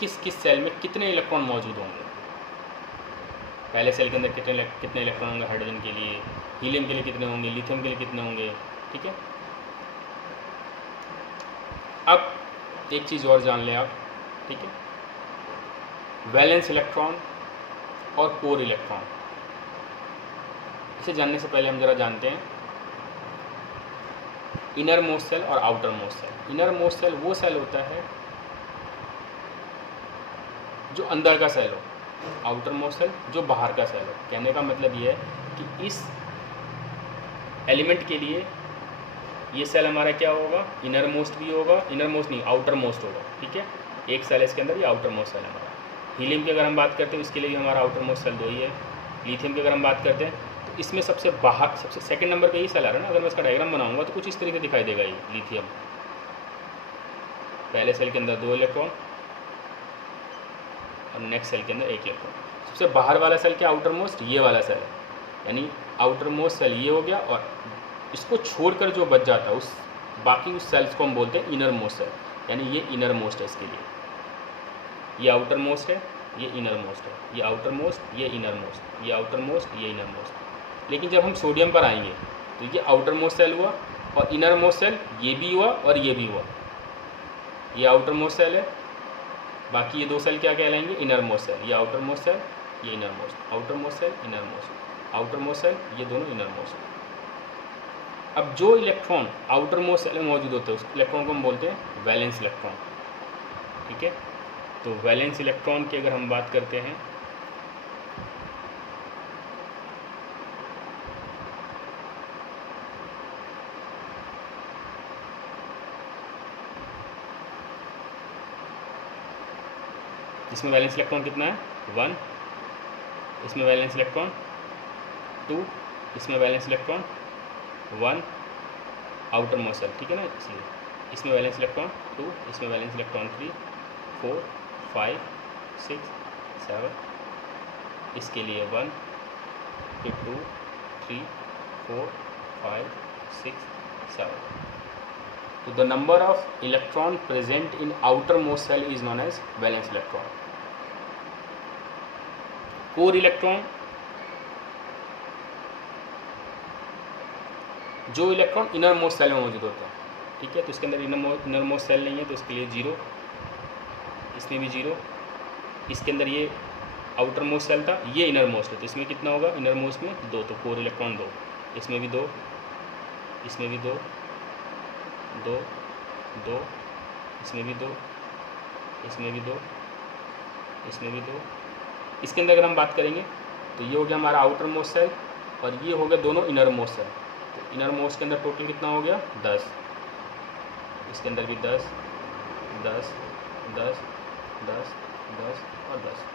किस सेल में कितने इलेक्ट्रॉन मौजूद होंगे, पहले सेल के अंदर कितने इलेक्ट्रॉन होंगे हाइड्रोजन के लिए, हीलियम के लिए कितने होंगे, लिथियम के लिए कितने होंगे, ठीक है। अब एक चीज़ और जान लें आप, ठीक है, वैलेंस इलेक्ट्रॉन और कोर इलेक्ट्रॉन। इसे जानने से पहले हम ज़रा जानते हैं इनर मोस्ट सेल और outer most shell. Inner most shell वो सेल होता है जो अंदर का सेल हो, आउटर मोस्ट सेल जो बाहर का सेल हो। कहने का मतलब ये है कि इस एलिमेंट के लिए ये सेल हमारा क्या होगा, इनर मोस्ट भी होगा, इनर मोस्ट नहीं आउटर मोस्ट होगा, ठीक है। एक सेल इसके अंदर, ये आउटर मोस्ट सेल हमारा। हीलियम की अगर हम बात करते हैं इसके लिए भी हमारा आउटर मोस्ट सेल 2 ही है। लिथियम की अगर हम बात करते हैं तो इसमें सबसे बाहर, सबसे सेकंड नंबर पे ही सेल आ रहा है ना। अगर मैं इसका डायग्राम बनाऊंगा तो कुछ इस तरीके दिखाई देगा। ये लिथियम पहले सेल के अंदर 2 इलेक्ट्रॉन और नेक्स्ट सेल के अंदर 1 इलेक्ट्रॉन। सबसे बाहर वाला सेल क्या, आउटर मोस्ट, ये वाला सेल है, यानी आउटर मोस्ट सेल ये हो गया। और इसको छोड़कर जो बच जाता है उस बाकी उस सेल्स को हम बोलते हैं इनर मोस्ट सेल, यानी ये इनर मोस्ट है इसके लिए। ये आउटर मोस्ट है, ये इनर मोस्ट है, ये आउटर मोस्ट, ये इनर मोस्ट, ये आउटर मोस्ट, ये इनर मोस्ट। लेकिन जब हम सोडियम पर आएंगे तो ये आउटर मोस्ट सेल हुआ और इनर मोस्ट सेल ये भी हुआ और ये भी हुआ। ये आउटर मोस्ट सेल है, बाकी ये 2 सेल क्या कहलाएंगे, इनर मोस्ट सेल। ये आउटर मोस्ट सेल, ये inner most, outer most shell, inner most, outer most shell, ये दोनों इनर मोस्ट। अब जो इलेक्ट्रॉन आउटर मोस्ट सेल में मौजूद होते हैं उस इलेक्ट्रॉन को हम बोलते हैं वैलेंस इलेक्ट्रॉन, ठीक है। तो वैलेंस इलेक्ट्रॉन की अगर हम बात करते हैं इसमें वैलेंस इलेक्ट्रॉन कितना है 1, इसमें वैलेंस इलेक्ट्रॉन 2, इसमें valence electron 1, outer most shell, ठीक है ना। इसलिए इसमें वैलेंस इलेक्ट्रॉन 2, इसमें वैलेंस इलेक्ट्रॉन 3, 4 5 6 7, इसके लिए 1 फिर 2 3 4 5 6 7. तो the number of electron present in outer most shell is known as valence electron. Core electron, जो इलेक्ट्रॉन इनर मोस्ट सेल में मौजूद होते हैं, ठीक है. तो इसके अंदर इनर मोस्ट सेल नहीं है, तो इसके लिए 0, इसमें भी 0. इसके अंदर ये आउटर मोस्ट सेल था, ये इनर मोस्ट है, तो इसमें कितना होगा, इनर मोस्ट में 2, तो कोर इलेक्ट्रॉन 2. इसमें भी 2, इसमें भी 2 2 2, इसमें भी 2, इसमें भी 2, इसमें भी 2. इसके अंदर अगर हम बात करेंगे तो ये हो गया हमारा आउटर मोस्ट सेल और ये हो गया दोनों इनर मोस्ट सेल. तो इनर मोस्ट के अंदर टोटल कितना हो गया, 10. इसके अंदर भी 10 10 10 10 10 और 10.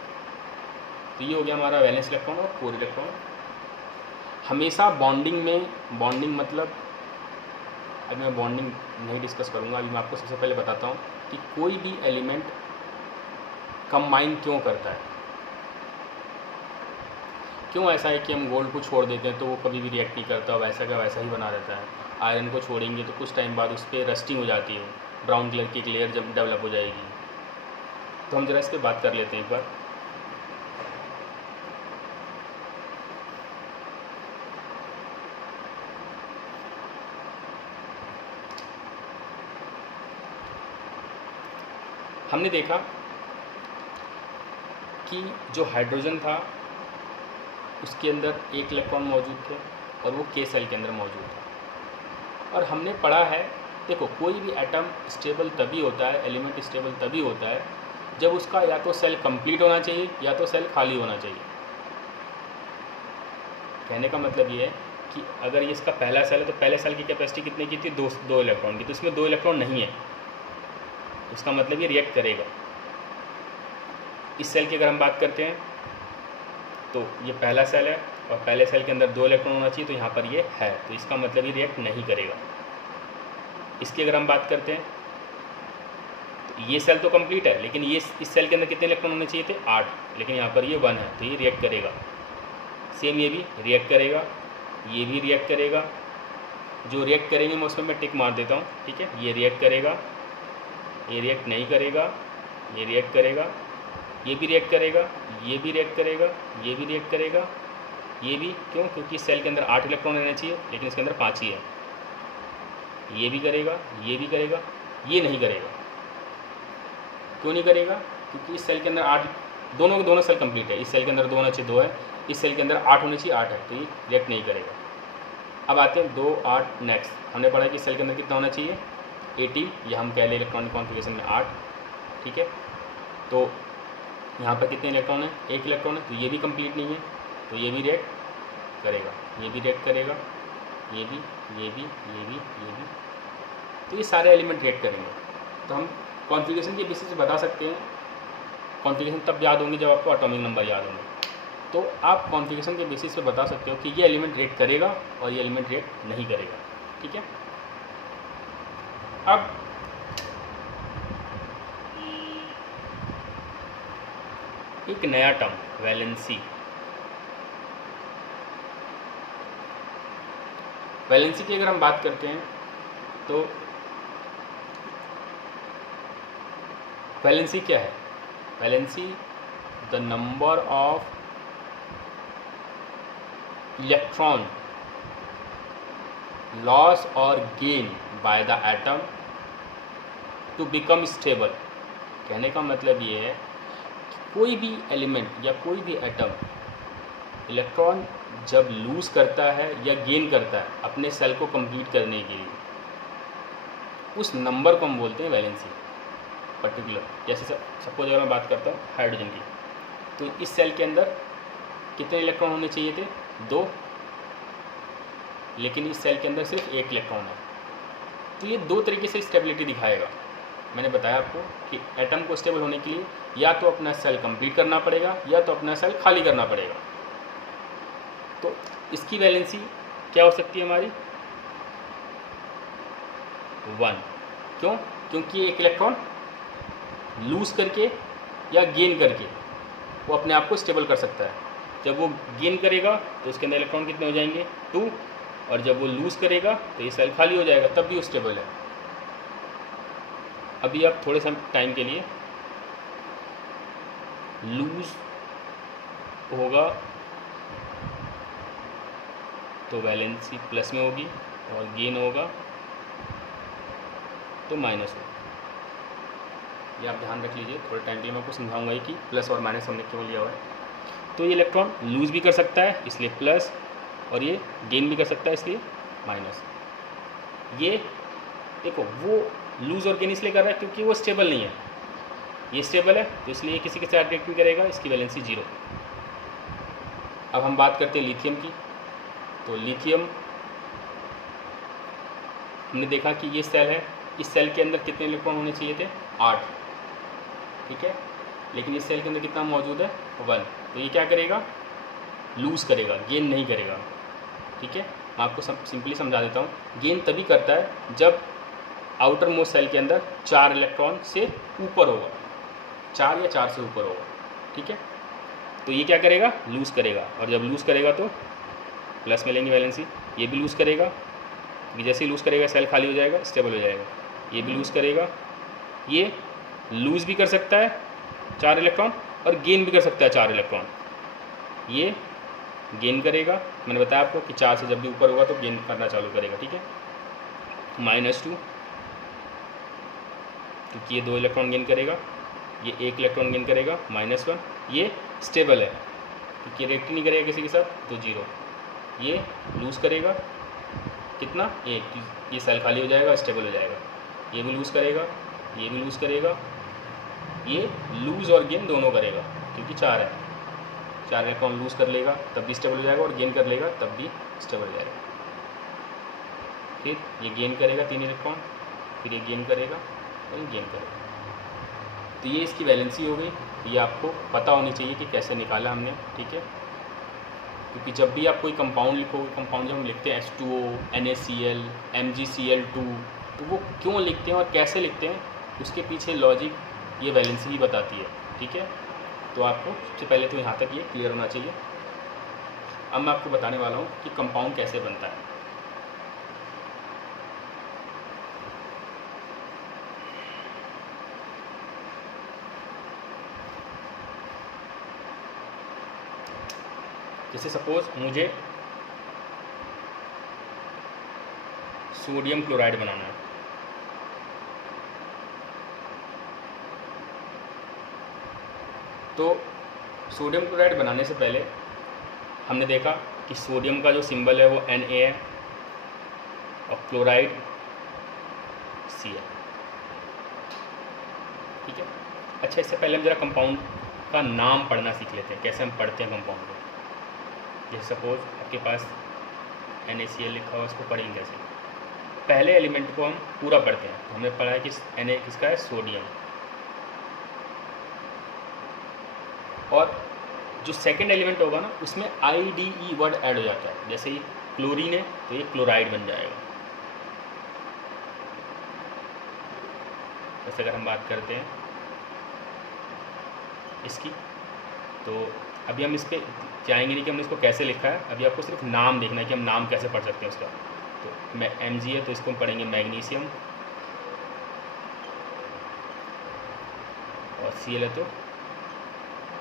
तो ये हो गया हमारा वैलेंस इलेक्ट्रॉन और कोर इलेक्ट्रॉन. हमेशा बॉन्डिंग में, बॉन्डिंग मतलब, अभी मैं बॉन्डिंग नहीं डिस्कस करूँगा, अभी मैं आपको सबसे पहले बताता हूँ कि कोई भी एलिमेंट कंबाइन क्यों करता है. क्यों ऐसा है कि हम गोल्ड को छोड़ देते हैं तो वो कभी भी रिएक्ट नहीं करता, वैसा का वैसा ही बना रहता है. आयरन को छोड़ेंगे तो कुछ टाइम बाद उस पर रस्टिंग हो जाती है, ब्राउन कलर की एक लेयर जब डेवलप हो जाएगी. तो हम ज़रा इस पर बात कर लेते हैं एक बार. हमने देखा कि जो हाइड्रोजन था उसके अंदर 1 इलेक्ट्रॉन मौजूद थे और वो के सेल के अंदर मौजूद था. और हमने पढ़ा है, देखो कोई भी एटम स्टेबल तभी होता है, एलिमेंट स्टेबल तभी होता है जब उसका या तो सेल कंप्लीट होना चाहिए या तो सेल खाली होना चाहिए. कहने का मतलब ये है कि अगर ये इसका पहला सेल है तो पहले सेल की कैपेसिटी कितने की थी, 2 इलेक्ट्रॉन की. तो इसमें 2 इलेक्ट्रॉन नहीं है, उसका मतलब ये रिएक्ट करेगा. इस सेल की अगर हम बात करते हैं तो ये पहला सेल है और पहले सेल के अंदर 2 इलेक्ट्रॉन होना चाहिए, तो यहाँ पर ये है, तो इसका मतलब ये रिएक्ट नहीं करेगा. इसकी अगर हम बात करते हैं तो ये सेल तो कंप्लीट है, लेकिन ये इस सेल के अंदर कितने इलेक्ट्रॉन होने चाहिए थे, 8, लेकिन यहाँ पर ये 1 है, तो ये रिएक्ट करेगा. सेम ये भी रिएक्ट करेगा, ये भी रिएक्ट करेगा. जो रिएक्ट करेंगे मैं उसमें मैं टिक मार देता हूँ, ठीक है. ये रिएक्ट करेगा, ये रिएक्ट नहीं करेगा, ये रिएक्ट करेगा, ये भी रिएक्ट करेगा, ये भी रिएक्ट करेगा, ये भी रिएक्ट करेगा, ये भी. क्यों? क्योंकि सेल के अंदर 8 इलेक्ट्रॉन रहने चाहिए, लेकिन इसके अंदर 5 ही है. ये भी करेगा, ये भी करेगा, ये नहीं करेगा. क्यों नहीं करेगा? क्योंकि इस सेल के अंदर 8, दोनों सेल कंप्लीट है. इस सेल के अंदर 2 होना चाहिए, 2 है. इस सेल के अंदर 8 होने चाहिए, 8 है, तो ये रिएक्ट नहीं करेगा. अब आते हैं 2 8. नेक्स्ट हमने पढ़ा कि सेल के अंदर कितना होना चाहिए, 80, या हम कह लें इलेक्ट्रॉनिक कॉन्फ़िगरेशन में 8, ठीक है. तो यहाँ पर कितने इलेक्ट्रॉन है, 1 इलेक्ट्रॉन है, तो ये भी कंप्लीट नहीं है, तो ये भी रिएक्ट करेगा, ये भी रिएक्ट करेगा, ये भी, ये भी, ये भी, ये भी. तो ये सारे एलिमेंट रिएक्ट करेंगे. तो हम कॉन्फ़िगरेशन के बेसिस से बता सकते हैं. कॉन्फ़िगरेशन तब याद होंगे जब आपको एटॉमिक नंबर याद होंगे. तो आप कॉन्फ़िगरेशन के बेसिस पे बता सकते हो कि ये एलिमेंट रिएक्ट करेगा और ये एलिमेंट रिएक्ट नहीं करेगा, ठीक है. अब एक नया टर्म वैलेंसी. वैलेंसी की अगर हम बात करते हैं तो वैलेंसी क्या है? Valency the number of electron loss और gain by the atom to become stable. कहने का मतलब ये है कि कोई भी एलिमेंट या कोई भी एटम इलेक्ट्रॉन जब लूज़ करता है या गेन करता है अपने सेल को कंप्लीट करने के लिए, उस नंबर को हम बोलते हैं वैलेंसी. पर्टिकुलर जैसे सपोज अगर मैं बात करता हूँ हाइड्रोजन की, तो इस सेल के अंदर कितने इलेक्ट्रॉन होने चाहिए थे, 2, लेकिन इस सेल के अंदर सिर्फ 1 इलेक्ट्रॉन है. तो ये 2 तरीके से स्टेबिलिटी दिखाएगा. मैंने बताया आपको कि एटम को स्टेबल होने के लिए या तो अपना सेल कंप्लीट करना पड़ेगा या तो अपना सेल खाली करना पड़ेगा. तो इसकी वैलेंसी क्या हो सकती है हमारी, 1. क्यों? क्योंकि 1 इलेक्ट्रॉन लूज़ करके या गेन करके वो अपने आप को स्टेबल कर सकता है। जब वो गेन करेगा तो उसके अंदर इलेक्ट्रॉन कितने हो जाएंगे 2, और जब वो लूज़ करेगा तो ये सेल खाली हो जाएगा, तब भी वो स्टेबल है। अभी आप थोड़े समय टाइम के लिए लूज़ होगा तो वैलेंसी प्लस में होगी और गेन होगा तो माइनस होगा। ये आप ध्यान रख लीजिए, थोड़े टाइम के लिए मैं आपको समझाऊंगा ही कि प्लस और माइनस हमने क्यों लिया हुआ है। तो ये इलेक्ट्रॉन लूज़ भी कर सकता है इसलिए प्लस, और ये गेन भी कर सकता है इसलिए माइनस। ये देखो वो लूज़ और गेन इसलिए कर रहा है क्योंकि वो स्टेबल नहीं है, ये स्टेबल है तो इसलिए किसी के साथ रिएक्ट नहीं करेगा, इसकी वैलेंसी 0। अब हम बात करते हैं लिथियम की। तो लिथियम हमने देखा कि ये सेल है, इस सेल के अंदर कितने इलेक्ट्रॉन होने चाहिए थे 8, ठीक है, लेकिन इस सेल के अंदर कितना मौजूद है 1। तो ये क्या करेगा, लूज़ करेगा, गेन नहीं करेगा, ठीक है। मैं आपको सिंपली समझा देता हूँ। गेन तभी करता है जब आउटर मोस्ट सेल के अंदर 4 इलेक्ट्रॉन से ऊपर होगा, 4 या 4 से ऊपर होगा, ठीक है। तो ये क्या करेगा, लूज़ करेगा, और जब लूज़ करेगा तो प्लस में लेंगे वैलेंसी। ये भी लूज़ करेगा क्योंकि जैसे ही लूज़ करेगा सेल खाली हो जाएगा, स्टेबल हो जाएगा। ये भी लूज़ करेगा, ये लूज़ भी कर सकता है 4 इलेक्ट्रॉन और गेन भी कर सकता है 4 इलेक्ट्रॉन। ये गेन करेगा, मैंने बताया आपको कि 4 से जब भी ऊपर होगा तो गेन करना चालू करेगा, ठीक है। -2 क्योंकि ये 2 इलेक्ट्रॉन गेन करेगा, ये 1 इलेक्ट्रॉन गेन करेगा, -1। ये स्टेबल है क्योंकि रिएक्ट नहीं करेगा किसी के साथ तो 0। ये लूज़ करेगा कितना 1, ये सेल खाली हो जाएगा, स्टेबल हो जाएगा। ये भी लूज़ करेगा, ये भी लूज़ करेगा, ये लूज़ और गेन दोनों करेगा क्योंकि 4 है। 4 इलेक्ट्रॉन लूज़ कर लेगा तब भी स्टेबल हो जाएगा, और गेन कर लेगा तब भी स्टेबल हो जाएगा। फिर ये गेन करेगा 3 इलेक्ट्रॉन, फिर ये गेन करेगा और ये गेन करेगा। तो ये इसकी वैलेंसी हो गई। ये आपको पता होनी चाहिए कि कैसे निकाला हमने, ठीक है। क्योंकि जब भी आप कोई कंपाउंड लिखो, कंपाउंड जब हम लिखते हैं H2O, NaCl, MgCl2, तो वो क्यों लिखते हैं और कैसे लिखते हैं, उसके पीछे लॉजिक ये वैलेंसी ही बताती है, ठीक है। तो आपको सबसे पहले तो यहाँ तक ये क्लियर होना चाहिए। अब मैं आपको बताने वाला हूँ कि कंपाउंड कैसे बनता है। जैसे सपोज मुझे सोडियम क्लोराइड बनाना है, तो सोडियम क्लोराइड बनाने से पहले हमने देखा कि सोडियम का जो सिंबल है वो Na है और क्लोराइड C है, ठीक है। अच्छा, इससे पहले हम जरा कंपाउंड का नाम पढ़ना सीख लेते हैं, कैसे हम पढ़ते हैं कंपाउंड को। जैसे सपोज आपके पास NaCl लिखा हुआ, उसको पढ़ेंगे कैसे। पहले एलिमेंट को हम पूरा पढ़ते हैं। तो हमने पढ़ा है कि Na किसका है, सोडियम, और जो सेकंड एलिमेंट होगा ना उसमें IDE वर्ड ऐड हो जाता है। जैसे ही क्लोरीन है तो ये क्लोराइड बन जाएगा। जैसे अगर हम बात करते हैं इसकी, तो अभी हम इस पर जाएंगे नहीं कि हमने इसको कैसे लिखा है, अभी आपको सिर्फ नाम देखना है कि हम नाम कैसे पढ़ सकते हैं उसका। तो Mg है तो इसको हम पढ़ेंगे मैग्नीशियम, और Cl है तो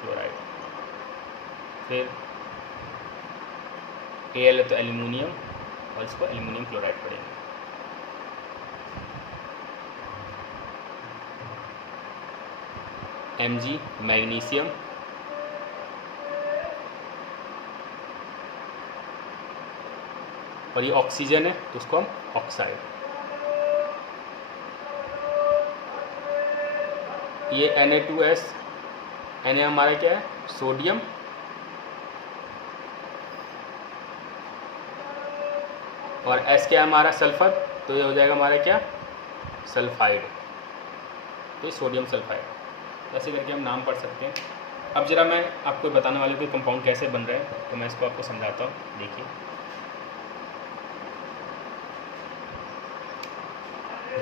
क्लोराइड, फिर Al है तो एल्यूमिनियम, और इसको एल्यूमिनियम क्लोराइड पढ़ेंगे। Mg मैग्नीशियम, और ये ऑक्सीजन है तो उसको हम ऑक्साइड। ये Na2S, Na हमारा क्या है, सोडियम, और S क्या है हमारा, सल्फर, तो ये हो जाएगा हमारा क्या, सल्फाइड। तो ये सोडियम सल्फाइड। ऐसे करके हम नाम पढ़ सकते हैं। अब जरा मैं आपको बताने वाले कोई कंपाउंड कैसे बन रहा है, तो मैं इसको आपको समझाता हूँ। देखिए,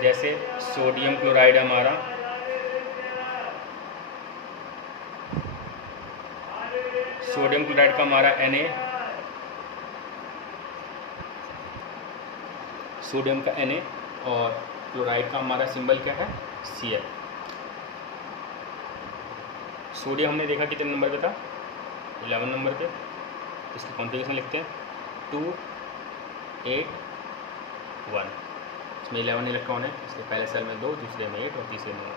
जैसे सोडियम क्लोराइड हमारा सोडियम क्लोराइड का हमारा Na, सोडियम का Na, और क्लोराइड का हमारा सिंबल क्या है, Cl। सोडियम हमने देखा कितने नंबर पे था, 11 नंबर पे। इसकी कॉन्फ़िगरेशन लिखते हैं 2 8 1। इसमें 11 इलेक्ट्रॉन है, इसके पहले सेल में 2, दूसरे में 8 और तीसरे में 1।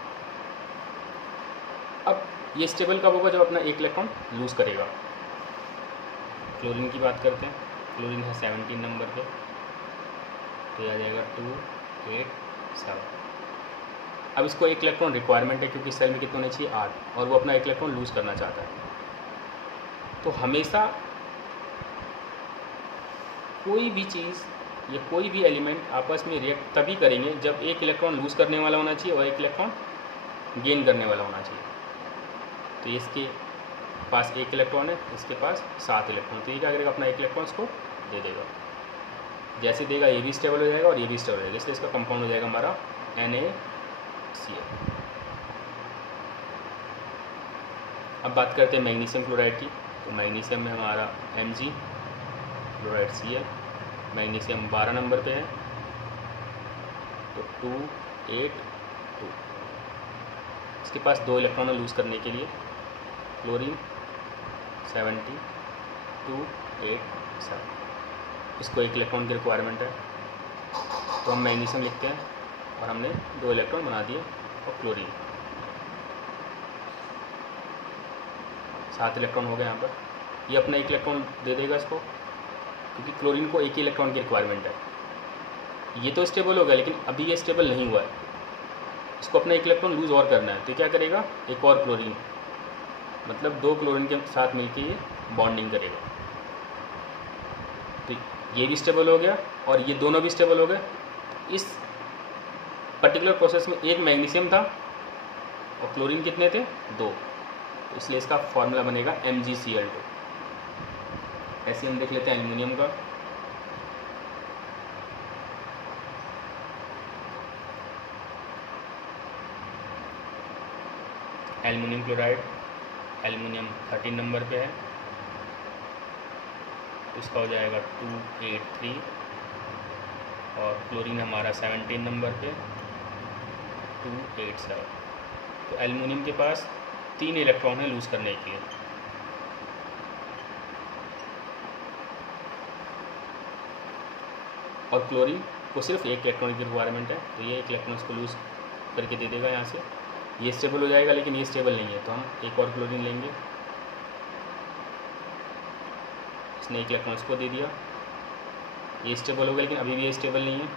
अब ये स्टेबल कब होगा, जब अपना एक इलेक्ट्रॉन लूज़ करेगा। क्लोरीन की बात करते हैं, क्लोरीन है 17 नंबर पे, तो यह आ जाएगा 2 8 7। अब इसको एक इलेक्ट्रॉन रिक्वायरमेंट है, क्योंकि सेल में कितने होने चाहिए, 8, और वो अपना एक इलेक्ट्रॉन लूज़ करना चाहता है। तो हमेशा कोई भी चीज़ या कोई भी एलिमेंट आपस में रिएक्ट तभी करेंगे जब एक इलेक्ट्रॉन लूज़ करने वाला होना चाहिए और एक इलेक्ट्रॉन गेन करने वाला होना चाहिए। तो इसके पास एक इलेक्ट्रॉन है, इसके पास 7 इलेक्ट्रॉन, तो ये क्या करेगा, अपना एक इलेक्ट्रॉन इसको दे देगा। जैसे देगा ये भी स्टेबल हो जाएगा और ये भी स्टेबल हो जाएगा, इसलिए इसका कंपाउंड हो जाएगा हमारा NaCl। अब बात करते हैं मैग्नीशियम क्लोराइड की। तो मैग्नीशियम में हमारा Mg, chloride Cl। Magnesium 12 number पे है, तो 2 8 2। इसके पास 2 इलेक्ट्रॉन लूज़ करने के लिए। क्लोरीन 70 2 8 7, इसको एक इलेक्ट्रॉन की रिक्वायरमेंट है, तो हम मैग्नीशियम लिखते हैं और हमने 2 इलेक्ट्रॉन बना दिए। और क्लोरीन 7 इलेक्ट्रॉन हो गए यहाँ पर। ये अपना एक इलेक्ट्रॉन दे देगा इसको, क्योंकि क्लोरीन को एक ही इलेक्ट्रॉन की रिक्वायरमेंट है। ये तो स्टेबल हो गया, लेकिन अभी ये स्टेबल नहीं हुआ है, इसको अपना एक इलेक्ट्रॉन लूज़ और करना है। तो क्या करेगा, एक और क्लोरीन, मतलब 2 क्लोरीन के साथ मिलकर ये बॉन्डिंग करेगा। तो ये भी स्टेबल हो गया और ये दोनों भी स्टेबल हो गए। इस पर्टिकुलर प्रोसेस में एक मैग्नीशियम था और क्लोरीन कितने थे, 2, तो इसलिए इसका फॉर्मूला बनेगा MgCl2। ऐसे हम देख लेते हैं एल्युमिनियम का। एल्युमिनियम क्लोराइड, एल्युमिनियम 13 नंबर पे है, इसका हो जाएगा 283। और क्लोरीन हमारा 17 नंबर पे 287। तो एल्युमिनियम के पास 3 इलेक्ट्रॉन है लूज़ करने के लिए। और क्लोरीन को सिर्फ एक इलेक्ट्रॉन की रिक्वायरमेंट है, तो ये एक इलेक्ट्रॉन इसको लूज़ करके दे देगा यहाँ से। ये स्टेबल हो जाएगा, लेकिन ये स्टेबल नहीं है, तो हम एक और क्लोरीन लेंगे। इसने एक इलेक्ट्रॉन इसको दे दिया, ये स्टेबल हो गया, लेकिन अभी भी ये स्टेबल नहीं है।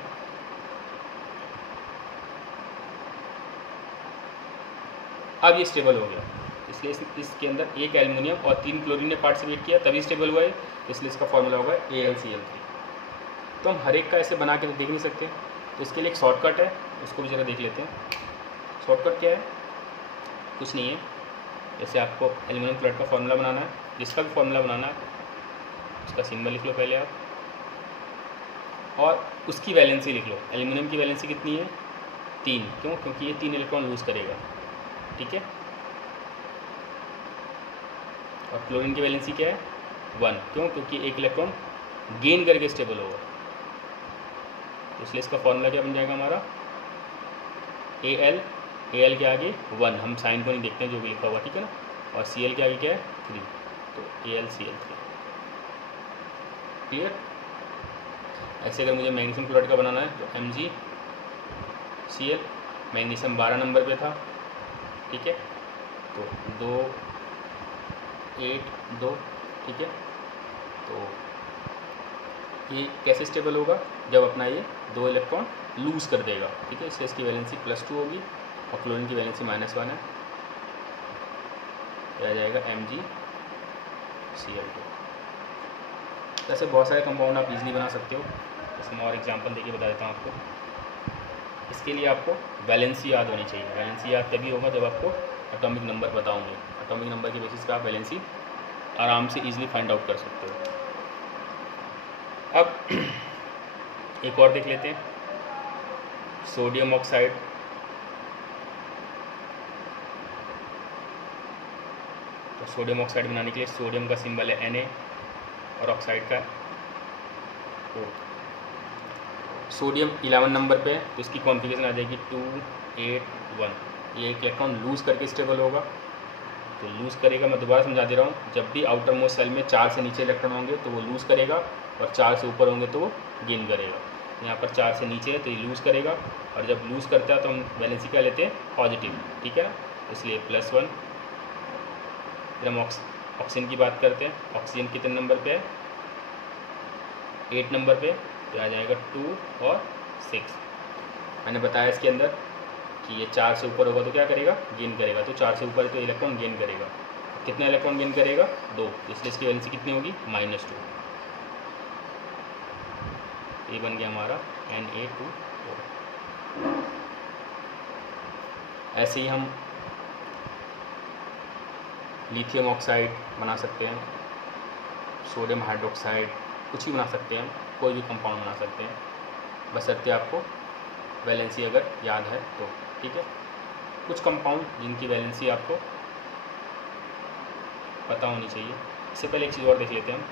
अब ये स्टेबल हो गया, इसलिए इसके अंदर एक एल्युमिनियम और 3 क्लोरीन ने पार्टिसिपेट किया, तभी स्टेबल हुआ है, इसलिए इसका फॉर्मूला होगा AlCl3। तो हम हर एक का ऐसे बना के तो देख नहीं सकते, तो इसके लिए एक शॉर्टकट है, उसको भी जरा देख लेते हैं। शॉर्टकट क्या है, कुछ नहीं है। जैसे आपको एल्युमिनियम क्लोराइड का फॉर्मूला बनाना है, जिसका भी फॉर्मूला बनाना है उसका सिंबल लिख लो पहले आप, और उसकी वैलेंसी लिख लो। एल्युमिनियम की वैलेंसी कितनी है, 3। क्यों, क्योंकि ये 3 इलेक्ट्रॉन लूज़ करेगा, ठीक है। और क्लोरीन की वैलेंसी क्या है, 1। क्यों, क्योंकि एक इलेक्ट्रॉन गेन करके स्टेबल होगा, तो इसलिए इसका फॉर्मूला क्या बन जाएगा हमारा, Al के आगे 1, हम साइन को नहीं देखते हैं, जो भी लिखा हुआ, ठीक है ना। और Cl के आगे क्या है, 3, तो AlCl3। क्लियर। ऐसे अगर मुझे मैग्नीशियम क्लोराइड का बनाना है तो MgCl, मैग्नीशियम 12 नंबर पे था, ठीक है, तो 2 8 2, ठीक है। तो ये कैसे स्टेबल होगा, जब अपना ये 2 इलेक्ट्रॉन लूज़ कर देगा, ठीक है। इससे इसकी वैलेंसी +2 होगी और क्लोरीन की वैलेंसी -1 है, यह आ जाएगा MgCl2। ऐसे बहुत सारे कंपाउंड आप इजीली बना सकते हो। जैसे मैं और एग्जांपल देके बता देता हूँ आपको। इसके लिए आपको वैलेंसी याद होनी चाहिए। वैलेंसी याद तभी होगा जब आपको एटॉमिक नंबर पता होंगे। एटॉमिक नंबर के बेसिस पे आप वैलेंसी आराम से इजीली फाइंड आउट कर सकते हो। अब एक और देख लेते हैं, सोडियम ऑक्साइड। तो सोडियम ऑक्साइड बनाने के लिए सोडियम का सिंबल है Na और ऑक्साइड का O। सोडियम 11 नंबर पे है तो इसकी कॉन्फ़िगरेशन आ जाएगी 2 8 1। ये एक इलेक्ट्रॉन लूज़ करके स्टेबल होगा, तो लूज़ करेगा। मैं दोबारा समझा दे रहा हूँ, जब भी आउटर मोस्ट सेल में 4 से नीचे इलेक्ट्रॉन होंगे तो वो लूज़ करेगा, और 4 से ऊपर होंगे तो वो गेन करेगा। यहाँ पर 4 से नीचे है तो ये लूज़ करेगा, और जब लूज़ करता है तो हम वैलेंसी क्या लेते हैं, पॉजिटिव, ठीक है ना, इसलिए +1। फिर हम ऑक्सीजन की बात करते हैं। ऑक्सीजन कितने नंबर पे है, 8 नंबर पे, तो आ जाएगा 2 और 6। मैंने बताया इसके अंदर कि ये 4 से ऊपर होगा तो क्या करेगा, गेन करेगा। तो 4 से ऊपर है तो इलेक्ट्रॉन गेन करेगा। कितना इलेक्ट्रॉन गेन करेगा, 2, इसलिए इसकी वैलेंसी कितनी होगी, -2। ये बन गया हमारा Na2O। ऐसे ही हम लिथियम ऑक्साइड बना सकते हैं, सोडियम हाइड्रोक्साइड, कुछ भी बना सकते हैं, कोई भी कंपाउंड बना सकते हैं, बशर्ते आपको वैलेंसी अगर याद है तो, ठीक है। कुछ कंपाउंड जिनकी वैलेंसी आपको पता होनी चाहिए। इससे पहले एक चीज़ और देख लेते हैं हम।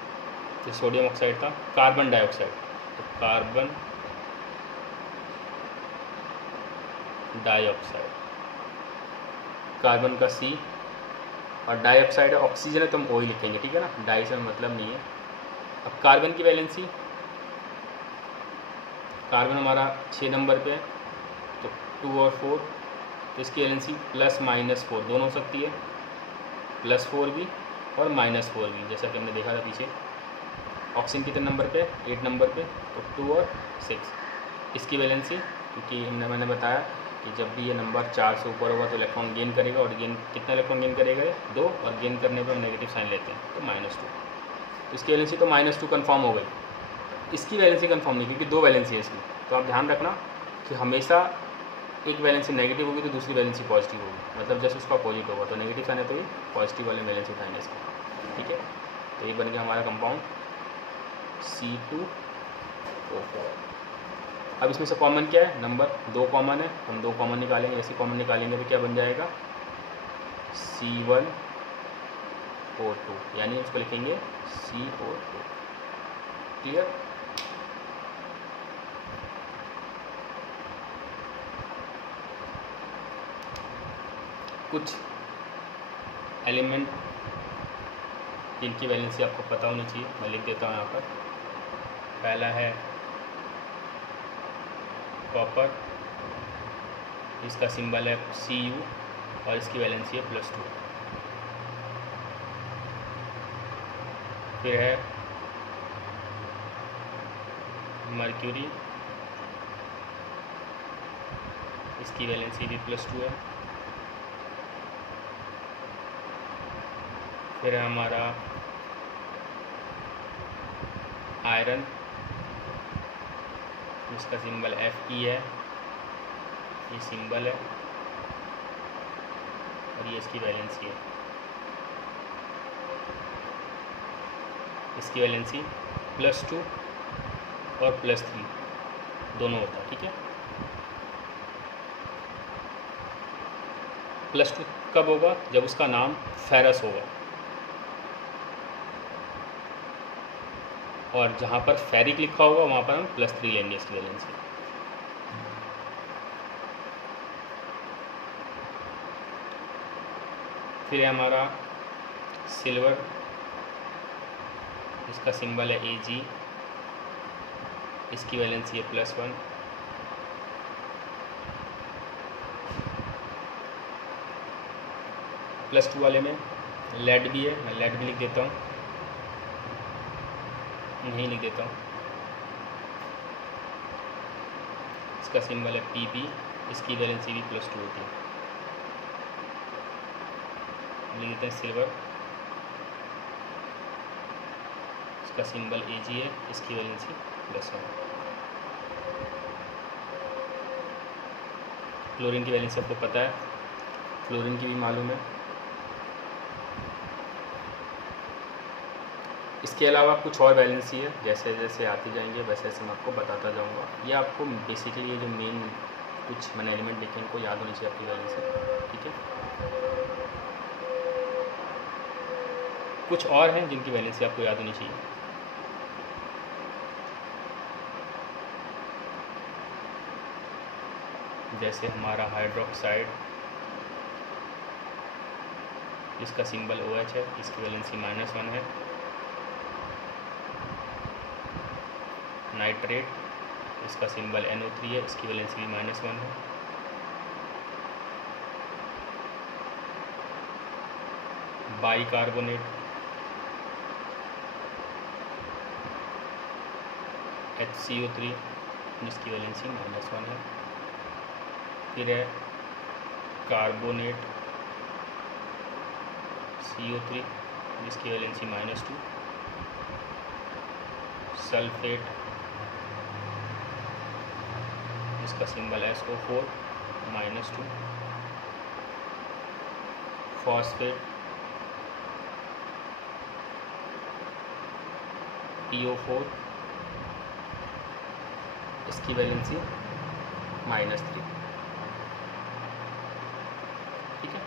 तो सोडियम ऑक्साइड था, कार्बन डाइऑक्साइड, तो कार्बन डाइऑक्साइड, कार्बन का C, और डाइऑक्साइड ऑक्सीजन है तो हम O ही लिखेंगे, ठीक है ना, डाई से मतलब नहीं है। अब कार्बन की वैलेंसी, कार्बन हमारा 6 नंबर पे है तो 2 और 4, तो इसकी वैलेंसी +-4 दोनों हो सकती है, +4 भी और -4 भी, जैसा कि हमने देखा था पीछे। ऑक्सीजन कितने नंबर पे, 8 नंबर पे, तो 2 और 6। इसकी वैलेंसी, क्योंकि मैंने बताया कि जब भी ये नंबर 4 से ऊपर होगा तो इलेक्ट्रॉन गेन करेगा, और गेन कितना इलेक्ट्रॉन गेन करेगा, 2, और गेन करने पर हम नेगेटिव साइन लेते हैं तो -2। तो इसकी वैलेंसी तो -2 कन्फर्म हो गई। इसकी वैलेंसी कन्फर्म नहीं, क्योंकि 2 वैलेंसी है इसकी। तो आप ध्यान रखना कि हमेशा एक वैलेंसी नेगेटिव होगी तो दूसरी वैलेंसी पॉजिटिव होगी, मतलब जैसे उसका अपोजिट होगा, तो नेगेटिव साइन है तो ये पॉजिटिव वाले वैलेंसी उठाएंगे इसको, ठीक है। तो ये बन गया हमारा कंपाउंड C2O4। अब इसमें से कॉमन क्या है, नंबर 2 कॉमन है, हम 2 कॉमन निकालेंगे। ऐसे कॉमन निकालेंगे तो क्या बन जाएगा, C1O2, यानी इसको लिखेंगे CO2। क्लियर। कुछ एलिमेंट जिनकी वैलेंसी आपको पता होनी चाहिए, मैं लिख देता हूँ यहाँ पर। पहला है कॉपर, इसका सिंबल है Cu, और इसकी वैलेंसी है +2। फिर है मर्क्यूरी, इसकी वैलेंसी भी +2 है। फिर है हमारा आयरन, इसका सिंबल Fe है, ये सिंबल है, और ये इसकी वैलेंसी है। इसकी वैलेंसी +2 और +3 दोनों होता है, ठीक है। +2 कब होगा, जब उसका नाम फेरस होगा, और जहाँ पर फेरिक लिखा होगा वहाँ पर हम +3 लेंगे इसकी वैलेंसी। फिर है हमारा सिल्वर, इसका सिंबल है Ag, इसकी वैलेंसी है +1। +2 वाले में लेड भी है, मैं लेड भी लिख देता हूँ, नहीं लिख देता हूँ। इसका सिंबल है Pb, इसकी वैलेंसी भी +2 होती है। लिख देते हैं सिल्वर, इसका सिंबल Ag है, इसकी वैलेंसी +1। क्लोरीन की वैलेंसी आपको पता है, फ्लोरीन की भी मालूम है। इसके अलावा कुछ और वैलेंसी है, जैसे जैसे आते जाएंगे वैसे वैसे मैं आपको बताता जाऊंगा। ये आपको बेसिकली ये जो मेन कुछ मैंने एलिमेंट देखे इनको याद होनी चाहिए आपकी वैलेंसी, ठीक है। कुछ और हैं जिनकी वैलेंसी आपको याद होनी चाहिए। जैसे हमारा हाइड्रोक्साइड, इसका सिंबल OH है, इसकी वैलेंसी -1 है। नाइट्रेट, इसका सिंबल NO3 है, इसकी वैलेंसी भी -1 है। बाइकार्बोनेट, HCO3, जिसकी वैलेंसी -1 है। फिर है कार्बोनेट CO3, जिसकी वैलेंसी -2। सल्फेट, जिसका सिंबल SO4, -2। फॉस्फेट, PO4, इसकी वैलेंसी -3। ठीक है।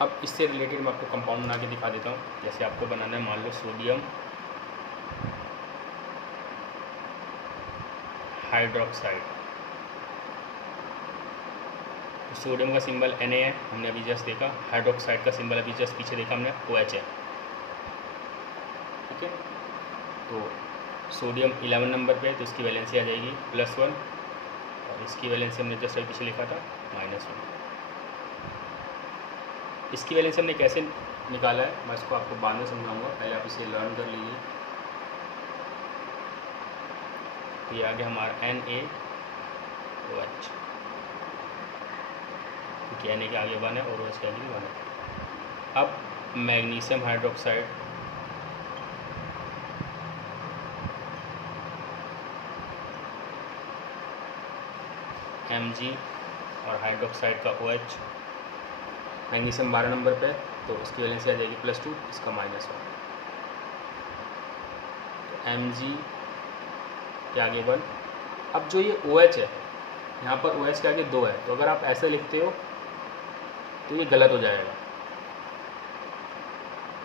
अब इससे रिलेटेड मैं आपको कंपाउंड बना के दिखा देता हूँ। जैसे आपको बनाना है, मान लो सोडियम हाइड्रोक्साइड। सोडियम का सिंबल Na है, हमने अभी जस्ट देखा। हाइड्रोक्साइड का सिंबल अभी जस्ट पीछे देखा हमने, OH है। ठीक है। तो सोडियम 11 नंबर पे है, तो इसकी वैलेंसी आ जाएगी +1, और इसकी वैलेंसी हमने जस्ट अभी पीछे लिखा था -1। इसकी वैलेंसी हमने कैसे निकाला है मैं इसको आपको बाद में समझाऊंगा, पहले आप इसे लर्न कर लीजिए। ये आ गया हमारा NaOH, क्योंकि Na के आगे 1 है और OH के आगे 1 है। अब मैग्नीशियम हाइड्रोक्साइड, Mg, और हाइड्रोक्साइड का OH। मैग्नीशियम 12 नंबर पे, तो इसकी वैलेंसी आ जाएगी +2, इसका -1। तो Mg के आगे 1। अब जो ये OH है, यहाँ पर OH के आगे 2 है, तो अगर आप ऐसे लिखते हो तो ये गलत हो जाएगा।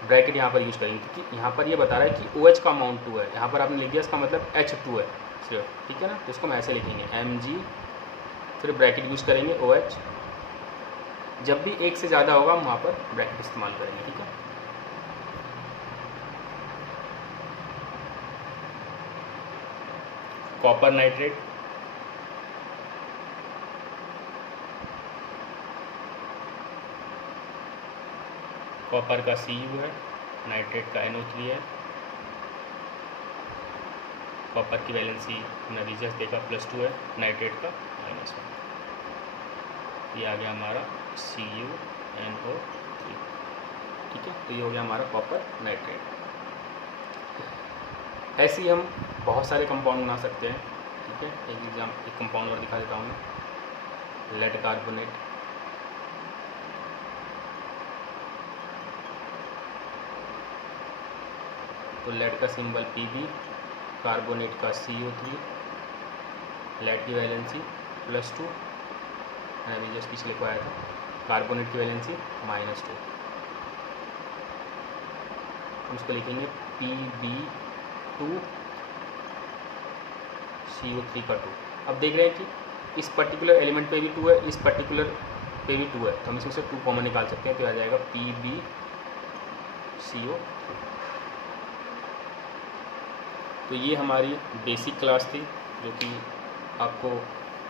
ब्रैकेट यहाँ पर यूज करेंगे, क्योंकि यहाँ पर ये बता रहा है कि OH का अमाउंट 2 है। यहाँ पर आपने लिख दिया, इसका मतलब H2 है सिर्फ। ठीक है ना। तो इसको हम ऐसे लिखेंगे Mg, फिर ब्रैकेट यूज करेंगे OH। जब भी 1 से ज़्यादा होगा हम वहाँ पर ब्रैकेट इस्तेमाल करेंगे। ठीक है। कॉपर नाइट्रेट, कॉपर का Cu है, नाइट्रेट का NO3 है। कॉपर की वैलेंसी हमने अभी जस्ट देखा +2 है, नाइट्रेट का -1। ये आ गया हमारा CuNO3। ठीक है। तो ये हो गया हमारा कॉपर नाइट्रेट। ऐसे ही हम बहुत सारे कंपाउंड बना सकते हैं। ठीक है। एक कंपाउंड और दिखा देता हूँ मैं, लेड कार्बोनेट। तो लेड का सिंबल Pb, कार्बोनेट का CO3, लेड की वैलेंसी +2, मैंने अभी जस्ट पीछे लिखवाया था। कार्बोनेट की वैलेंसी -2। हम इसको लिखेंगे Pb2CO3 का 2। अब देख रहे हैं कि इस पर्टिकुलर एलिमेंट पे भी 2 है, इस पर्टिकुलर पे भी 2 है, तो हम इसमें से 2 कॉमन निकाल सकते हैं। तो आ जाएगा PbCO3। तो ये हमारी बेसिक क्लास थी, जो कि आपको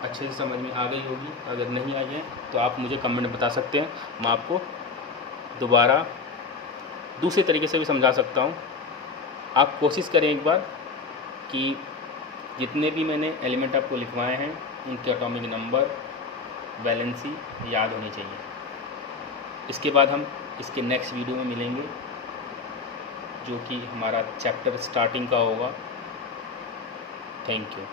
अच्छे से समझ में आ गई होगी। अगर नहीं आई है तो आप मुझे कमेंट में बता सकते हैं, मैं आपको दोबारा दूसरे तरीके से भी समझा सकता हूँ। आप कोशिश करें एक बार कि जितने भी मैंने एलिमेंट आपको लिखवाए हैं उनके एटॉमिक नंबर, वैलेंसी याद होनी चाहिए। इसके बाद हम इसके नेक्स्ट वीडियो में मिलेंगे, जो कि हमारा चैप्टर स्टार्टिंग का होगा। Thank you.